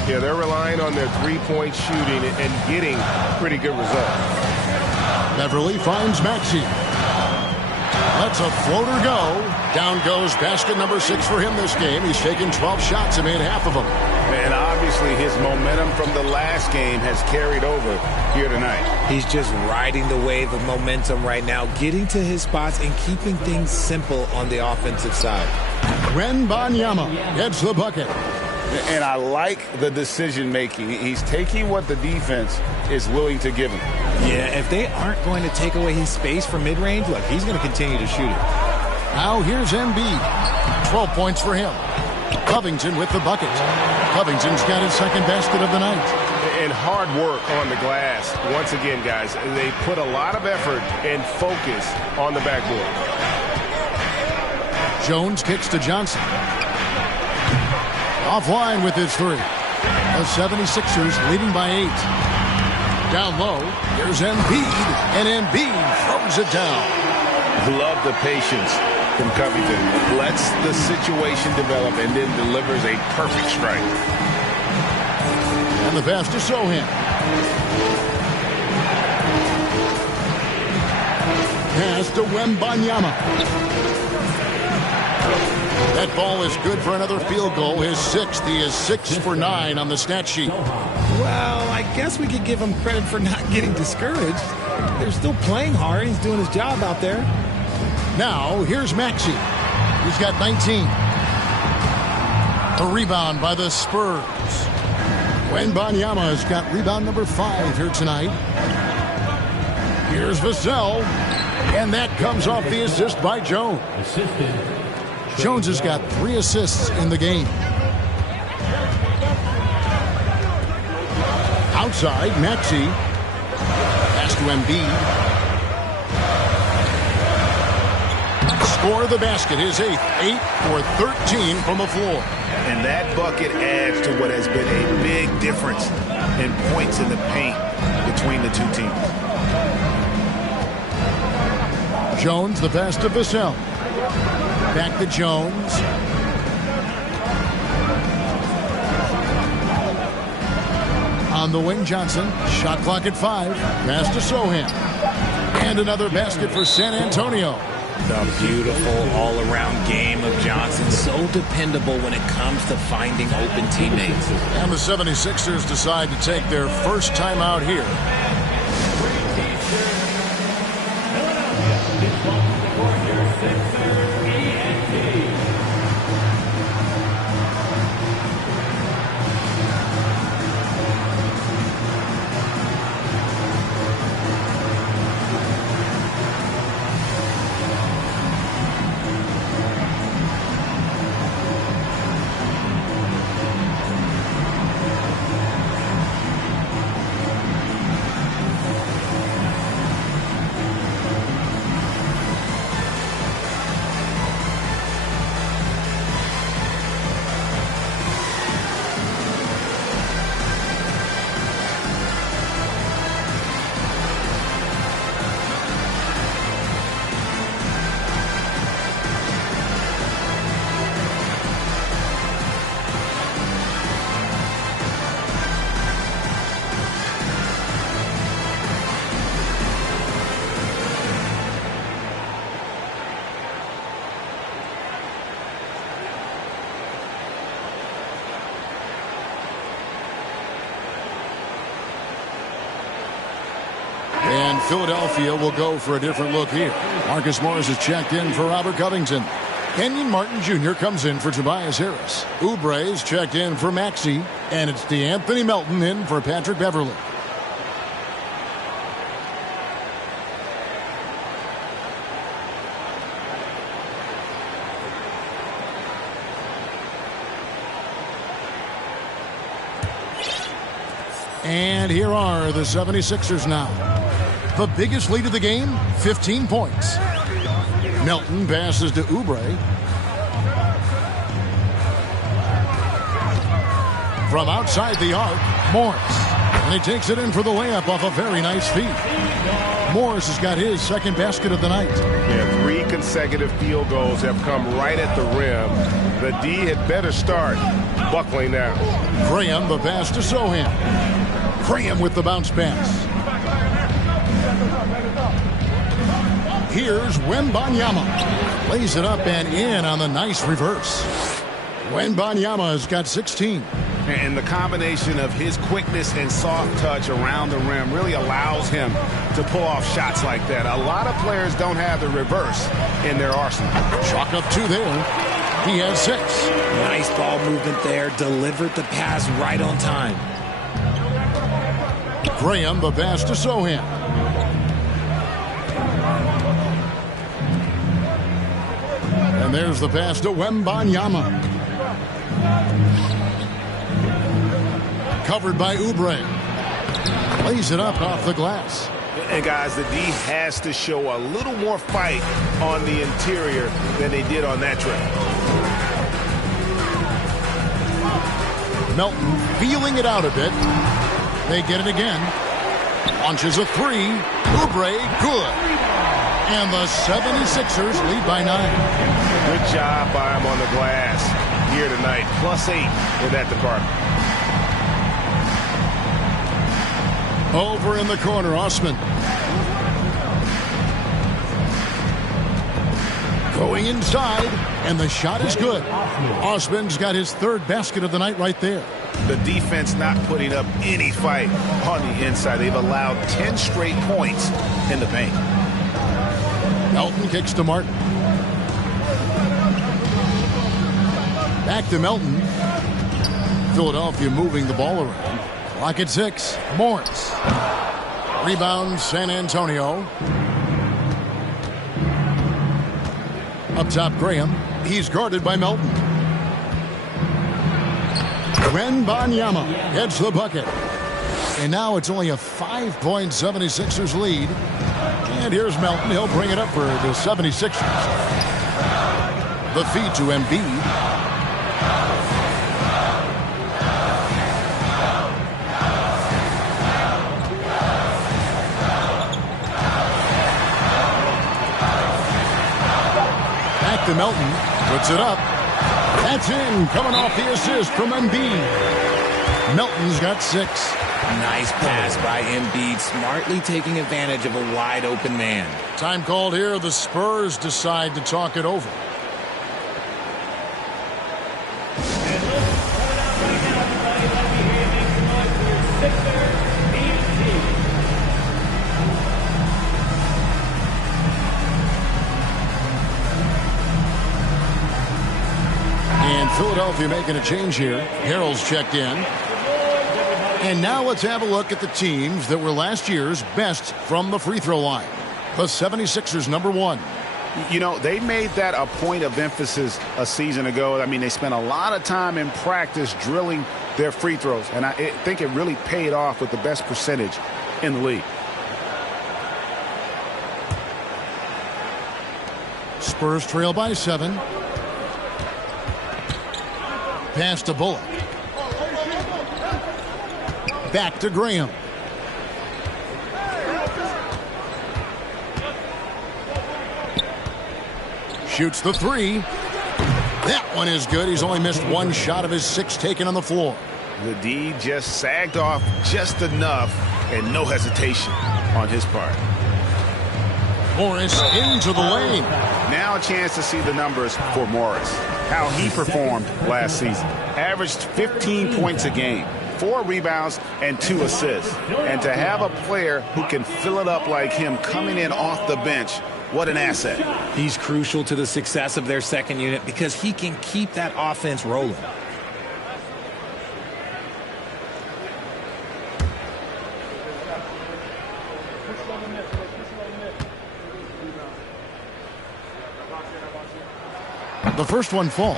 Yeah, they're relying on their three-point shooting and getting pretty good results. Beverly finds Maxey. Lets a floater go. Down goes basket number 6 for him this game. He's taken 12 shots and made half of them. And obviously his momentum from the last game has carried over here tonight. He's just riding the wave of momentum right now, getting to his spots and keeping things simple on the offensive side. Wembanyama gets the bucket. And I like the decision-making. He's taking what the defense is willing to give him. Yeah, if they aren't going to take away his space from mid-range, look, he's going to continue to shoot it. Now here's Embiid. 12 points for him. Covington with the bucket. Covington's got his second basket of the night. And hard work on the glass. Once again, guys, they put a lot of effort and focus on the backboard. Jones kicks to Johnson. Offline with his 3. The 76ers leading by 8. Down low, here's Embiid, and Embiid throws it down. Love the patience from Covington. Lets the situation develop and then delivers a perfect strike. And the pass to Sohan. Pass to Wembanyama. That ball is good for another field goal. His 6th. He is 6 for 9 on the stat sheet. Well, I guess we could give him credit for not getting discouraged. They're still playing hard. He's doing his job out there. Now, here's Maxey. He's got 19. A rebound by the Spurs. Wembanyama has got rebound number 5 here tonight. Here's Vassell. And that comes off the assist by Jones. Jones has got 3 assists in the game. Outside, Maxey. Pass to Embiid. Score the basket, his 8th. 8 for 13 from the floor. And that bucket adds to what has been a big difference in points in the paint between the two teams. Jones, the pass to Vassell. Back to Jones. On the wing, Johnson. Shot clock at 5. Pass to Sohan. And another basket for San Antonio. The beautiful all-around game of Johnson. So dependable when it comes to finding open teammates. And the 76ers decide to take their first timeout here. And Philadelphia will go for a different look here. Marcus Morris is checked in for Robert Covington. Kenyon Martin Jr. comes in for Tobias Harris. Oubre is checked in for Maxey. And it's DeAnthony Melton in for Patrick Beverly. And here are the 76ers now. The biggest lead of the game, 15 points. Melton passes to Oubre. From outside the arc, Morris. And he takes it in for the layup off a very nice feed. Morris has got his second basket of the night. Yeah, 3 consecutive field goals have come right at the rim. The D had better start buckling down. Graham, the pass to Sohan. Graham with the bounce pass. Here's Wembanyama. Lays it up and in on the nice reverse. Wembanyama has got 16. And the combination of his quickness and soft touch around the rim really allows him to pull off shots like that. A lot of players don't have the reverse in their arsenal. Chalk up 2 there. He has 6. Nice ball movement there. Delivered the pass right on time. Graham, the pass to Sohan. And there's the pass to Wembanyama. Covered by Oubre. Lays it up off the glass. And guys, the D has to show a little more fight on the interior than they did on that trip. Melton feeling it out a bit. They get it again. Launches a 3. Oubre, good. And the 76ers lead by 9. Good job by him on the glass here tonight. +8 in that department. Over in the corner, Osman. Going inside, and the shot is good. Osman's got his 3rd basket of the night right there. The defense not putting up any fight on the inside. They've allowed 10 straight points in the paint. Melton kicks to Martin. Back to Melton. Philadelphia moving the ball around. Clock at 6. Morris. Rebound, San Antonio. Up top, Graham. He's guarded by Melton. Wembanyama gets the bucket. And now it's only a 5-point 76ers lead. And here's Melton. He'll bring it up for the 76ers. The feed to Embiid. Back to Melton. Puts it up. That's in. Coming off the assist from Embiid. Melton's got 6. Nice pass by Embiid, smartly taking advantage of a wide open man. Time called here. The Spurs decide to talk it over. And Philadelphia making a change here. Harrell's checked in. And now let's have a look at the teams that were last year's best from the free throw line. The 76ers, number 1. You know, they made that a point of emphasis a season ago. I mean, they spent a lot of time in practice drilling their free throws. And I think it really paid off with the best percentage in the league. Spurs trail by 7. Pass to Bullock. Back to Graham. Shoots the 3. That one is good. He's only missed 1 shot of his 6 taken on the floor. The D just sagged off just enough and no hesitation on his part. Morris into the lane. Now a chance to see the numbers for Morris. How he performed last season. Averaged 15 points a game. 4 rebounds and 2 assists. And to have a player who can fill it up like him coming in off the bench, what an asset. He's crucial to the success of their second unit because he can keep that offense rolling. The first one falls.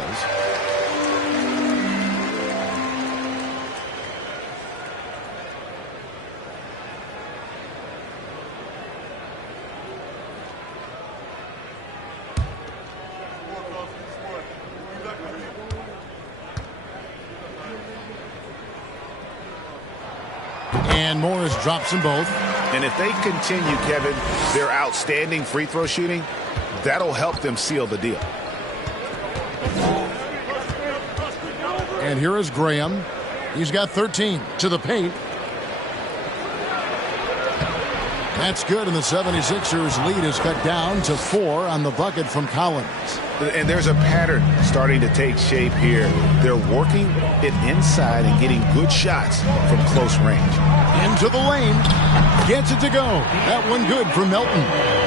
And Morris drops them both. And if they continue, Kevin, their outstanding free throw shooting, that'll help them seal the deal. And here is Graham. He's got 13 to the paint. That's good, and the 76ers lead is cut down to 4 on the bucket from Collins. And there's a pattern starting to take shape here. They're working it inside and getting good shots from close range. Into the lane. Gets it to go. That one good for Melton.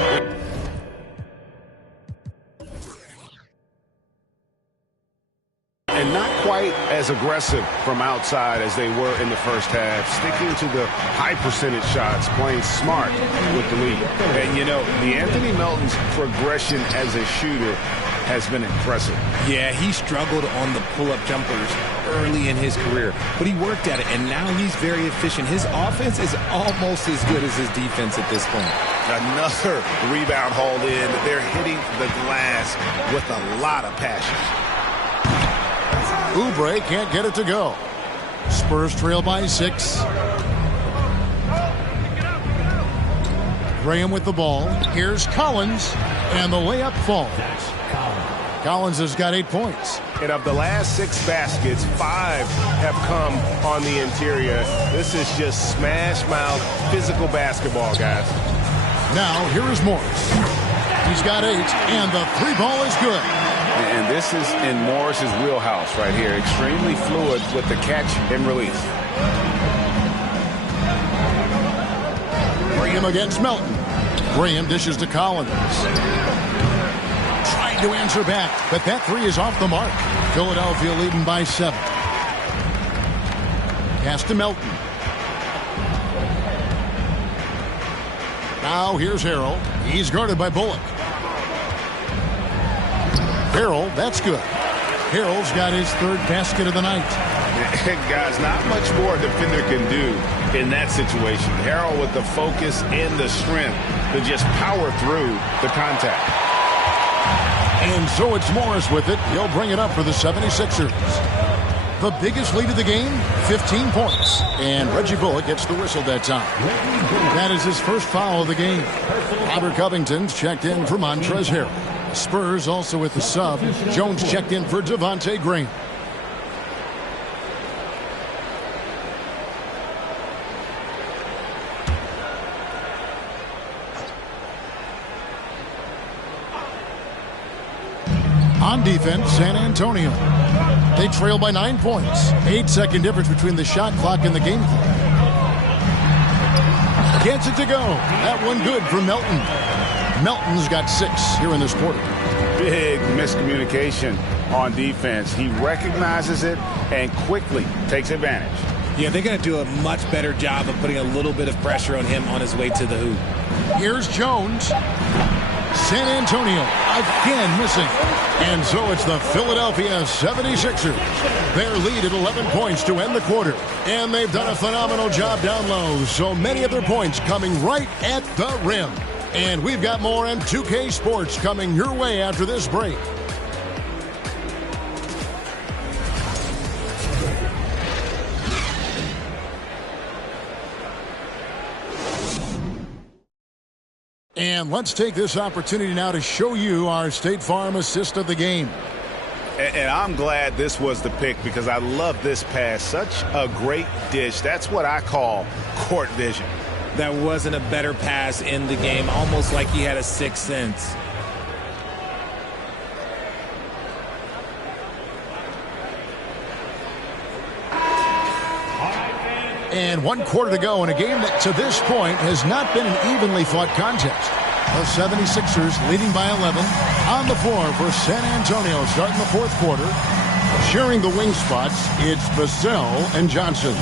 And not quite as aggressive from outside as they were in the first half. Sticking to the high percentage shots, playing smart with the lead. And, you know, Anthony Melton's progression as a shooter has been impressive. Yeah, he struggled on the pull-up jumpers early in his career, but he worked at it, and now he's very efficient. His offense is almost as good as his defense at this point. Another rebound hauled in. They're hitting the glass with a lot of passion. Oubre can't get it to go. Spurs trail by 6. Graham with the ball. Here's Collins, and the layup falls. Collins has got 8 points. And of the last 6 baskets, 5 have come on the interior. This is just smash-mouth physical basketball, guys. Now, here is Morris. He's got 8, and the 3 ball is good. And this is in Morris's wheelhouse right here. Extremely fluid with the catch and release. Graham against Melton. Graham dishes to Collins. Trying to answer back, but that 3 is off the mark. Philadelphia leading by 7. Pass to Melton. Now here's Harrell. He's guarded by Bullock. Harrell, that's good. Harrell's got his 3rd basket of the night. Guys, not much more a defender can do in that situation. Harrell with the focus and the strength to just power through the contact. And so it's Morris with it. He'll bring it up for the 76ers. The biggest lead of the game, 15 points. And Reggie Bullock gets the whistle that time. That is his first foul of the game. Robert Covington's checked in for Montrezl Harrell. Spurs also with the sub. Jones checked in for Devontae Graham. On defense, San Antonio. They trail by 9 points. 8-second difference between the shot clock and the game clock. Gets it to go. That one good for Melton. Melton's got 6 here in this quarter. Big miscommunication on defense. He recognizes it and quickly takes advantage. Yeah, they're going to do a much better job of putting a little bit of pressure on him on his way to the hoop. Here's Jones. San Antonio again missing. And so it's the Philadelphia 76ers. Their lead at 11 points to end the quarter. And they've done a phenomenal job down low. So many of their points coming right at the rim. And we've got more on 2K Sports coming your way after this break. And let's take this opportunity now to show you our State Farm assist of the game. And I'm glad this was the pick because I love this pass. Such a great dish. That's what I call court vision. That wasn't a better pass in the game, almost like he had a 6th sense. And 1 quarter to go in a game that to this point has not been an evenly fought contest. The 76ers leading by 11 on the floor for San Antonio starting the 4th quarter. Sharing the wing spots, it's Vassell and Johnson.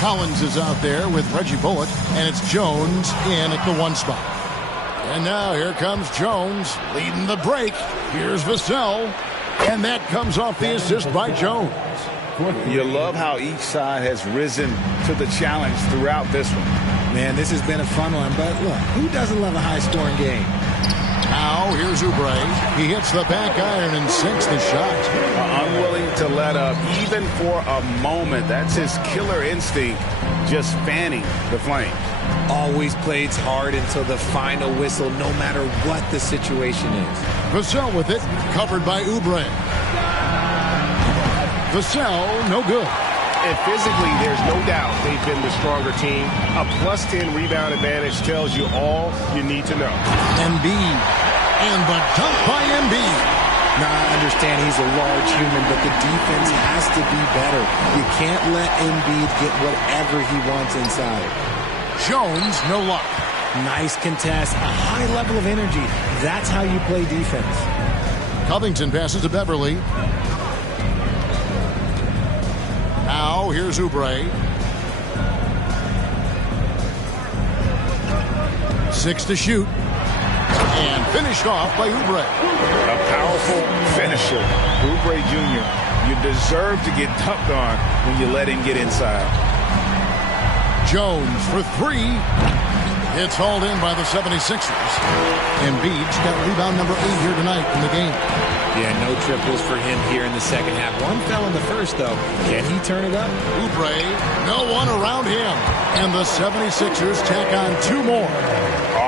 Collins is out there with Reggie Bullock, and it's Jones in at the 1 spot. And now here comes Jones leading the break. Here's Vassell, and that comes off the assist by Jones. You love how each side has risen to the challenge throughout this one. Man, this has been a fun one, but look, who doesn't love a high-scoring game? Now, here's Oubre. He hits the back iron and sinks the shot. Unwilling to let up, even for a moment. That's his killer instinct, just fanning the flames. Always plays hard until the final whistle, no matter what the situation is. Vassell with it, covered by Oubre. Vassell, no good. And physically, there's no doubt they've been the stronger team. A +10 rebound advantage tells you all you need to know. Embiid. And the dunk by Embiid. Now, I understand he's a large human, but the defense has to be better. You can't let Embiid get whatever he wants inside. Jones, no luck. Nice contest, a high level of energy. That's how you play defense. Covington passes to Beverly. Now, here's Oubre. 6 to shoot. And finished off by Oubre. A powerful finisher. Oubre Jr., you deserve to get dunked on when you let him get inside. Jones for 3. It's hauled in by the 76ers. Embiid's got rebound number 8 here tonight in the game. Yeah, no triples for him here in the second half. One fell in the first, though. Can he turn it up? Oubre, no one around him. And the 76ers tack on 2 more.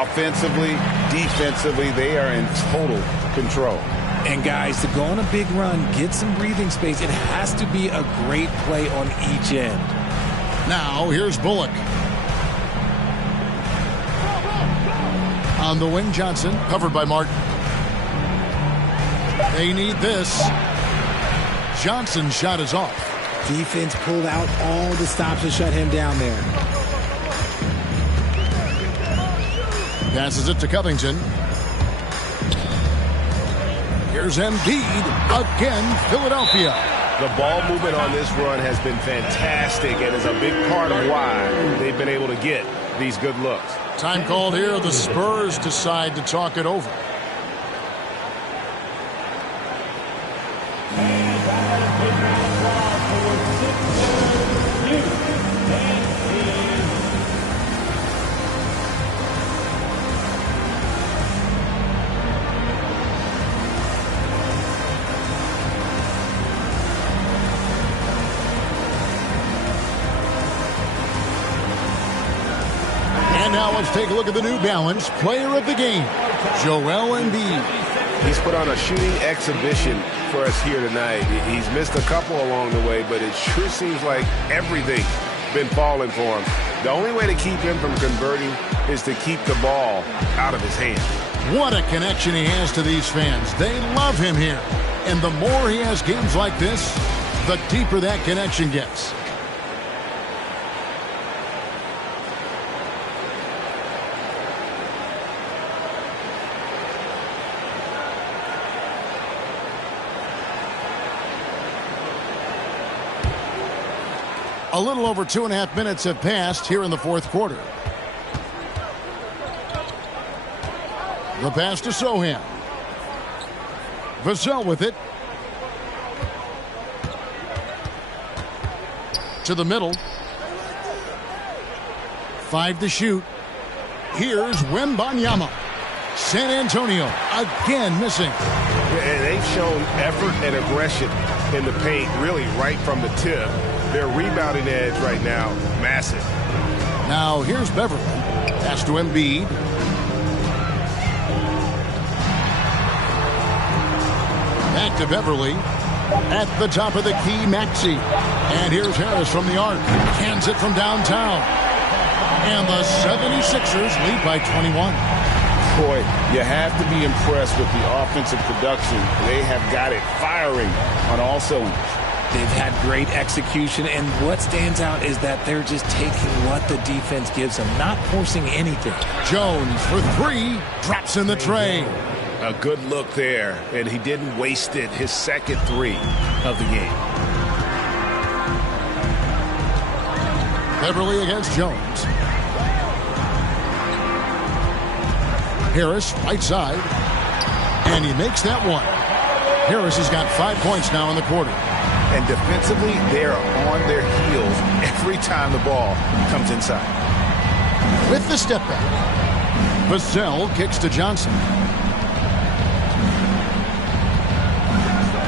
Offensively, defensively, they are in total control. And guys, to go on a big run, get some breathing space, it has to be a great play on each end. Now, here's Bullock. On the wing, Johnson, covered by Martin. They need this. Johnson's shot is off. Defense pulled out all the stops to shut him down there. Passes it to Covington. Here's Embiid. Again, Philadelphia. The ball movement on this run has been fantastic and is a big part of why they've been able to get these good looks. Time called here. The Spurs decide to talk it over. Now let's take a look at the New Balance player of the game, Joel Embiid. He's put on a shooting exhibition for us here tonight. He's missed a couple along the way, but it sure seems like everything's been falling for him. The only way to keep him from converting is to keep the ball out of his hand. What a connection he has to these fans. They love him here. And the more he has games like this, the deeper that connection gets. A little over 2.5 minutes have passed here in the fourth quarter. The pass to Sohan. Vassell with it. To the middle. 5 to shoot. Here's Wembanyama. San Antonio again missing. And they've shown effort and aggression in the paint really right from the tip. Their rebounding edge right now, massive. Now here's Beverly. Pass to Embiid. Back to Beverly. At the top of the key, Maxey. And here's Harris from the arc. Cans it from downtown. And the 76ers lead by 21. Boy, you have to be impressed with the offensive production. They have got it firing on all cylinders. They've had great execution, and what stands out is that they're just taking what the defense gives them, not forcing anything. Jones for 3, drops in the tray. A good look there, and he didn't waste it. His second 3 of the game. Beverly against Jones. Harris, right side. And he makes that one. Harris has got 5 points now in the quarter. And defensively, they're on their heels every time the ball comes inside. With the step back. Vassell kicks to Johnson.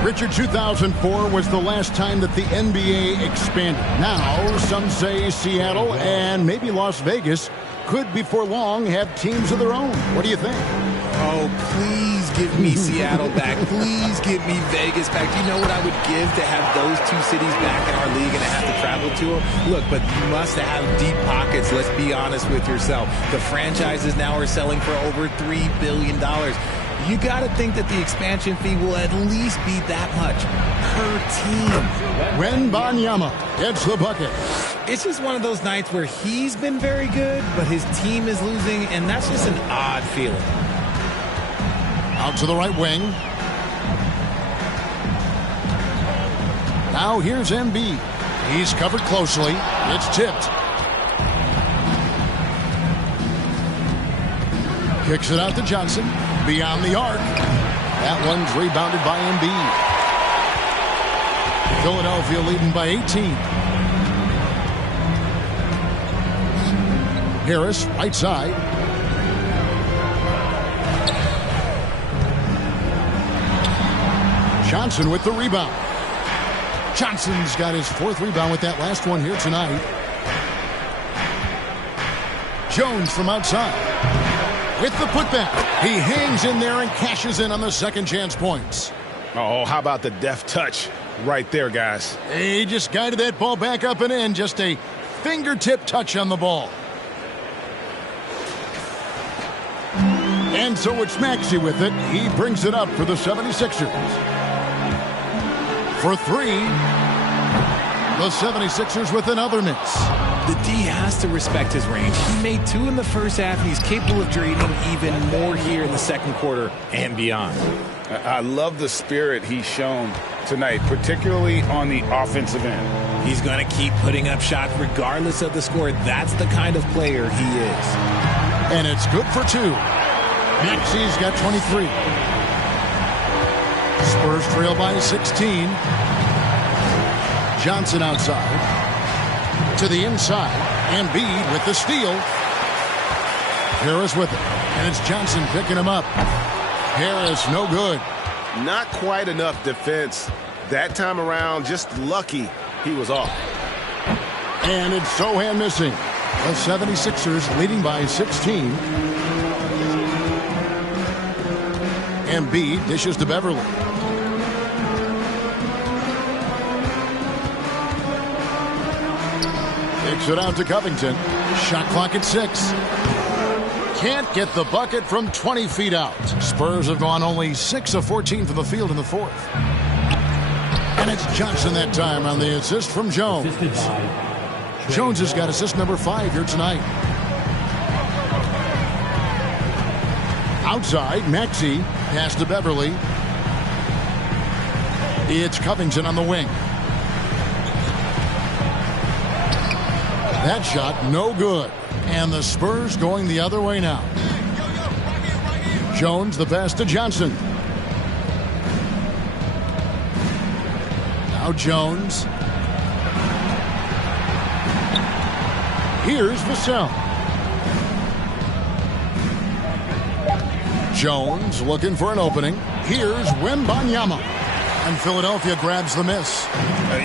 Richard, 2004 was the last time that the NBA expanded. Now, some say Seattle and maybe Las Vegas could before long have teams of their own. What do you think? Oh, please give me Seattle back. Please give me Vegas back. Do you know what I would give to have those two cities back in our league and to have to travel to them? Look, but you must have deep pockets. Let's be honest with yourself. The franchises now are selling for over $3 billion. You got to think that the expansion fee will at least be that much per team. Wembanyama gets the bucket. It's just one of those nights where he's been very good, but his team is losing, and that's just an odd feeling. Out to the right wing. Now here's Embiid. He's covered closely. It's tipped. Kicks it out to Johnson. Beyond the arc. That one's rebounded by Embiid. Philadelphia leading by 18. Harris, right side. Johnson with the rebound. Johnson's got his 4th rebound with that last one here tonight. Jones from outside. With the putback. He hangs in there and cashes in on the second chance points. Oh, how about the deft touch right there, guys? He just guided that ball back up and in. Just a fingertip touch on the ball. And so it's Maxey with it. He brings it up for the 76ers. For 3, the 76ers with another miss. The D has to respect his range. He made 2 in the first half, and he's capable of draining even more here in the second quarter and beyond. I love the spirit he's shown tonight, particularly on the offensive end. He's going to keep putting up shots regardless of the score. That's the kind of player he is. And it's good for 2. Maxey's got 23. Spurs trail by 16. Johnson outside. To the inside. Embiid with the steal. Harris with it. And it's Johnson picking him up. Harris, no good. Not quite enough defense that time around. Just lucky he was off. And it's Sohan missing. The 76ers leading by 16. Embiid dishes to Beverly. Kicks it out to Covington. Shot clock at 6. Can't get the bucket from 20 feet out. Spurs have gone only 6 of 14 from the field in the 4th. And it's Johnson that time on the assist from Jones. Jones has got assist number 5 here tonight. Outside, Maxey. Pass to Beverly. It's Covington on the wing. That shot, no good. And the Spurs going the other way now. Jones, the pass to Johnson. Now Jones. Here's Vassell. Jones looking for an opening. Here's Wembanyama. And Philadelphia grabs the miss.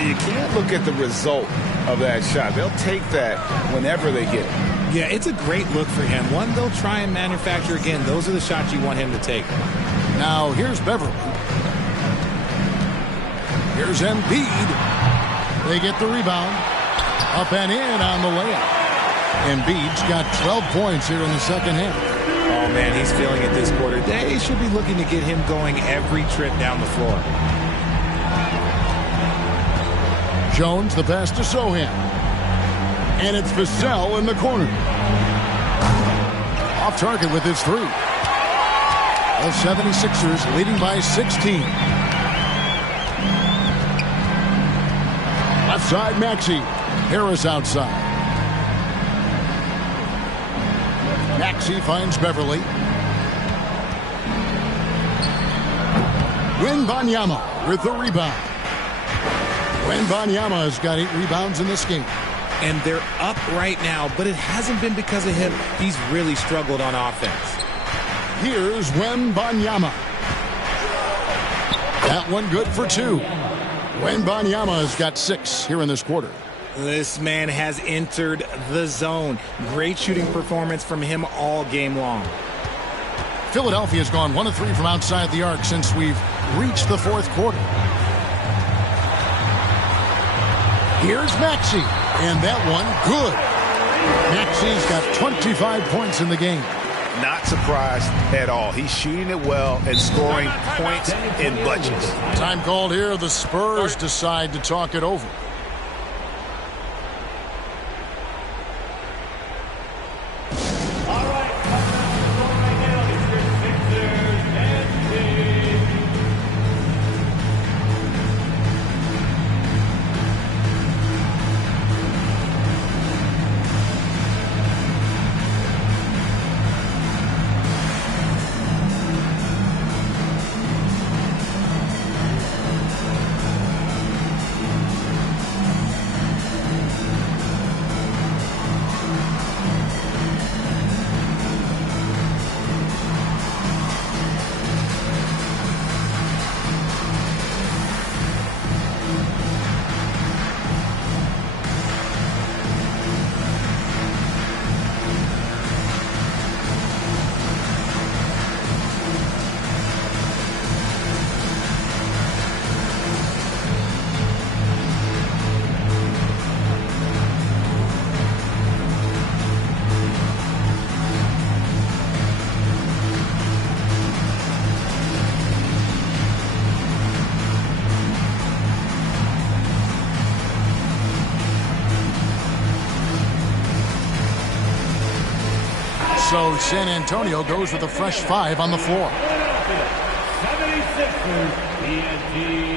You can't look at the result of that shot. They'll take that whenever they get it. Yeah, it's a great look for him. One they'll try and manufacture again. Those are the shots you want him to take. Now here's Beverly. Here's Embiid. They get the rebound. Up and in on the layup. Embiid's got 12 points here in the second half. Oh, man, he's feeling it this quarter. They should be looking to get him going every trip down the floor. Jones, the pass to Sohan. And it's Vassell in the corner. Off target with his 3. The 76ers leading by 16. Left side, Maxey. Harris outside. Maxey finds Beverly. Wembanyama with the rebound. Wembanyama has got 8 rebounds in this game. And they're up right now, but it hasn't been because of him. He's really struggled on offense. Here's Wembanyama. That one good for 2. Wembanyama has got 6 here in this quarter. This man has entered the zone. Great shooting performance from him all game long. Philadelphia's gone 1 of 3 from outside the arc since we've reached the fourth quarter. Here's Maxey, and that one good. Maxey's got 25 points in the game. Not surprised at all. He's shooting it well and scoring points in bunches. Time called here. The Spurs decide to talk it over. So San Antonio goes with a fresh 5 on the floor. 76ers, TNT.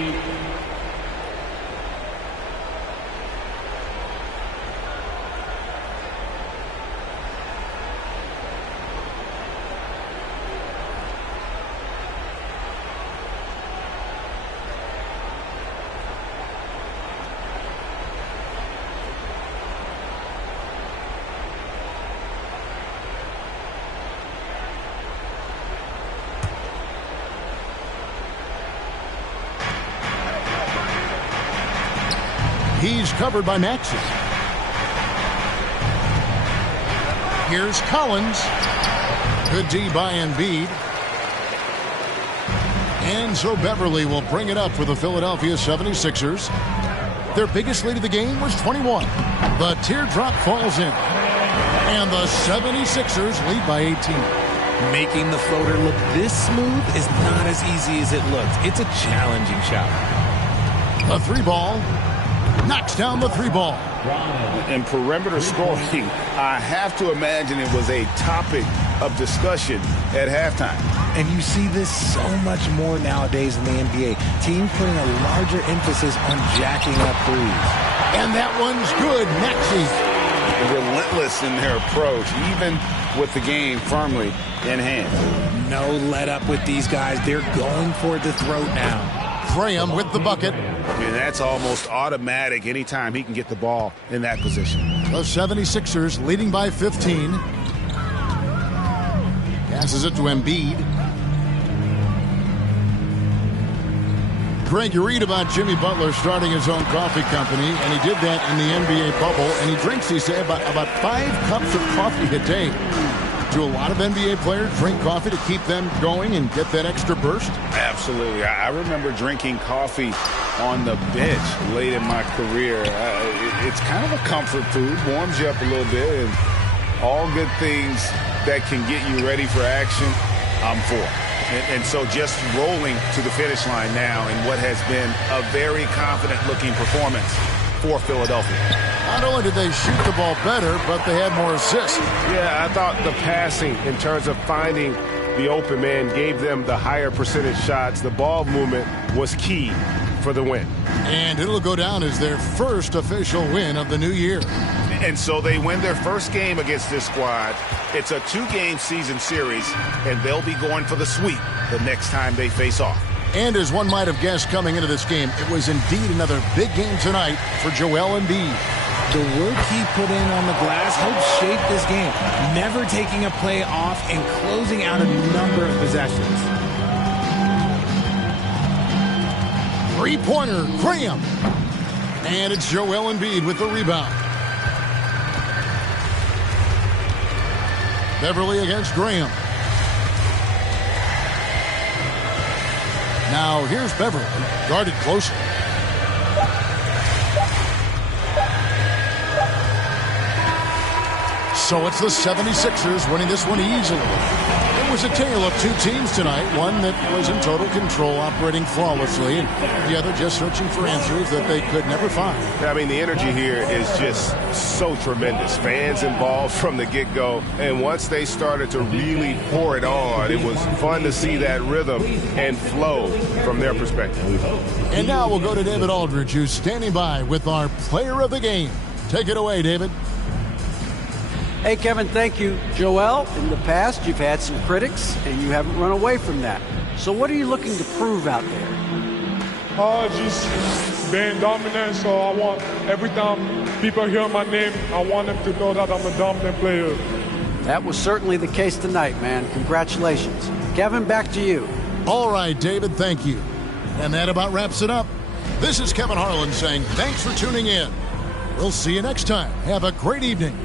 He's covered by Maxey. Here's Collins. Good D by Embiid. And so Beverly will bring it up for the Philadelphia 76ers. Their biggest lead of the game was 21. The teardrop falls in. And the 76ers lead by 18. Making the floater look this smooth is not as easy as it looks. It's a challenging shot. The 3-ball. Knocks down the 3-ball. In perimeter scoring, I have to imagine it was a topic of discussion at halftime. And you see this so much more nowadays in the NBA. Teams putting a larger emphasis on jacking up threes. And that one's good. Maxey. Relentless in their approach, even with the game firmly in hand. No let up with these guys. They're going for the throat now. Graham with the bucket. And that's almost automatic anytime he can get the ball in that position. The 76ers leading by 15. Passes it to Embiid. Greg, you read about Jimmy Butler starting his own coffee company, and he did that in the NBA bubble, and he drinks, he said, about 5 cups of coffee a day. Do a lot of NBA players drink coffee to keep them going and get that extra burst? Absolutely. I remember drinking coffee on the bench late in my career. It's kind of a comfort food, warms you up a little bit, and all good things that can get you ready for action, I'm for. And so just rolling to the finish line now in what has been a very confident-looking performance for Philadelphia. Not only did they shoot the ball better, but they had more assists. Yeah, I thought the passing in terms of finding the open man gave them the higher percentage shots. The ball movement was key for the win. And it'll go down as their first official win of the new year. And so they win their first game against this squad. It's a 2-game season series, and they'll be going for the sweep the next time they face off. And as one might have guessed coming into this game, it was indeed another big game tonight for Joel Embiid. The work he put in on the glass helped shape this game, never taking a play off and closing out a number of possessions. 3-pointer, Graham. And it's Joel Embiid with the rebound. Beverly against Graham. Now here's Beverly, guarded closely. So it's the 76ers winning this one easily. It was a tale of two teams tonight, one that was in total control, operating flawlessly, and the other just searching for answers that they could never find. I mean, the energy here is just so tremendous. Fans involved from the get-go, and once they started to really pour it on, it was fun to see that rhythm and flow from their perspective. And now we'll go to David Aldridge, who's standing by with our player of the game. Take it away, David. Hey, Kevin, thank you. Joel, in the past, you've had some critics, and you haven't run away from that. So what are you looking to prove out there? Just being dominant, so I want, every time people hear my name, I want them to know that I'm a dominant player. That was certainly the case tonight, man. Congratulations. Kevin, back to you. All right, David, thank you. And that about wraps it up. This is Kevin Harlan saying thanks for tuning in. We'll see you next time. Have a great evening.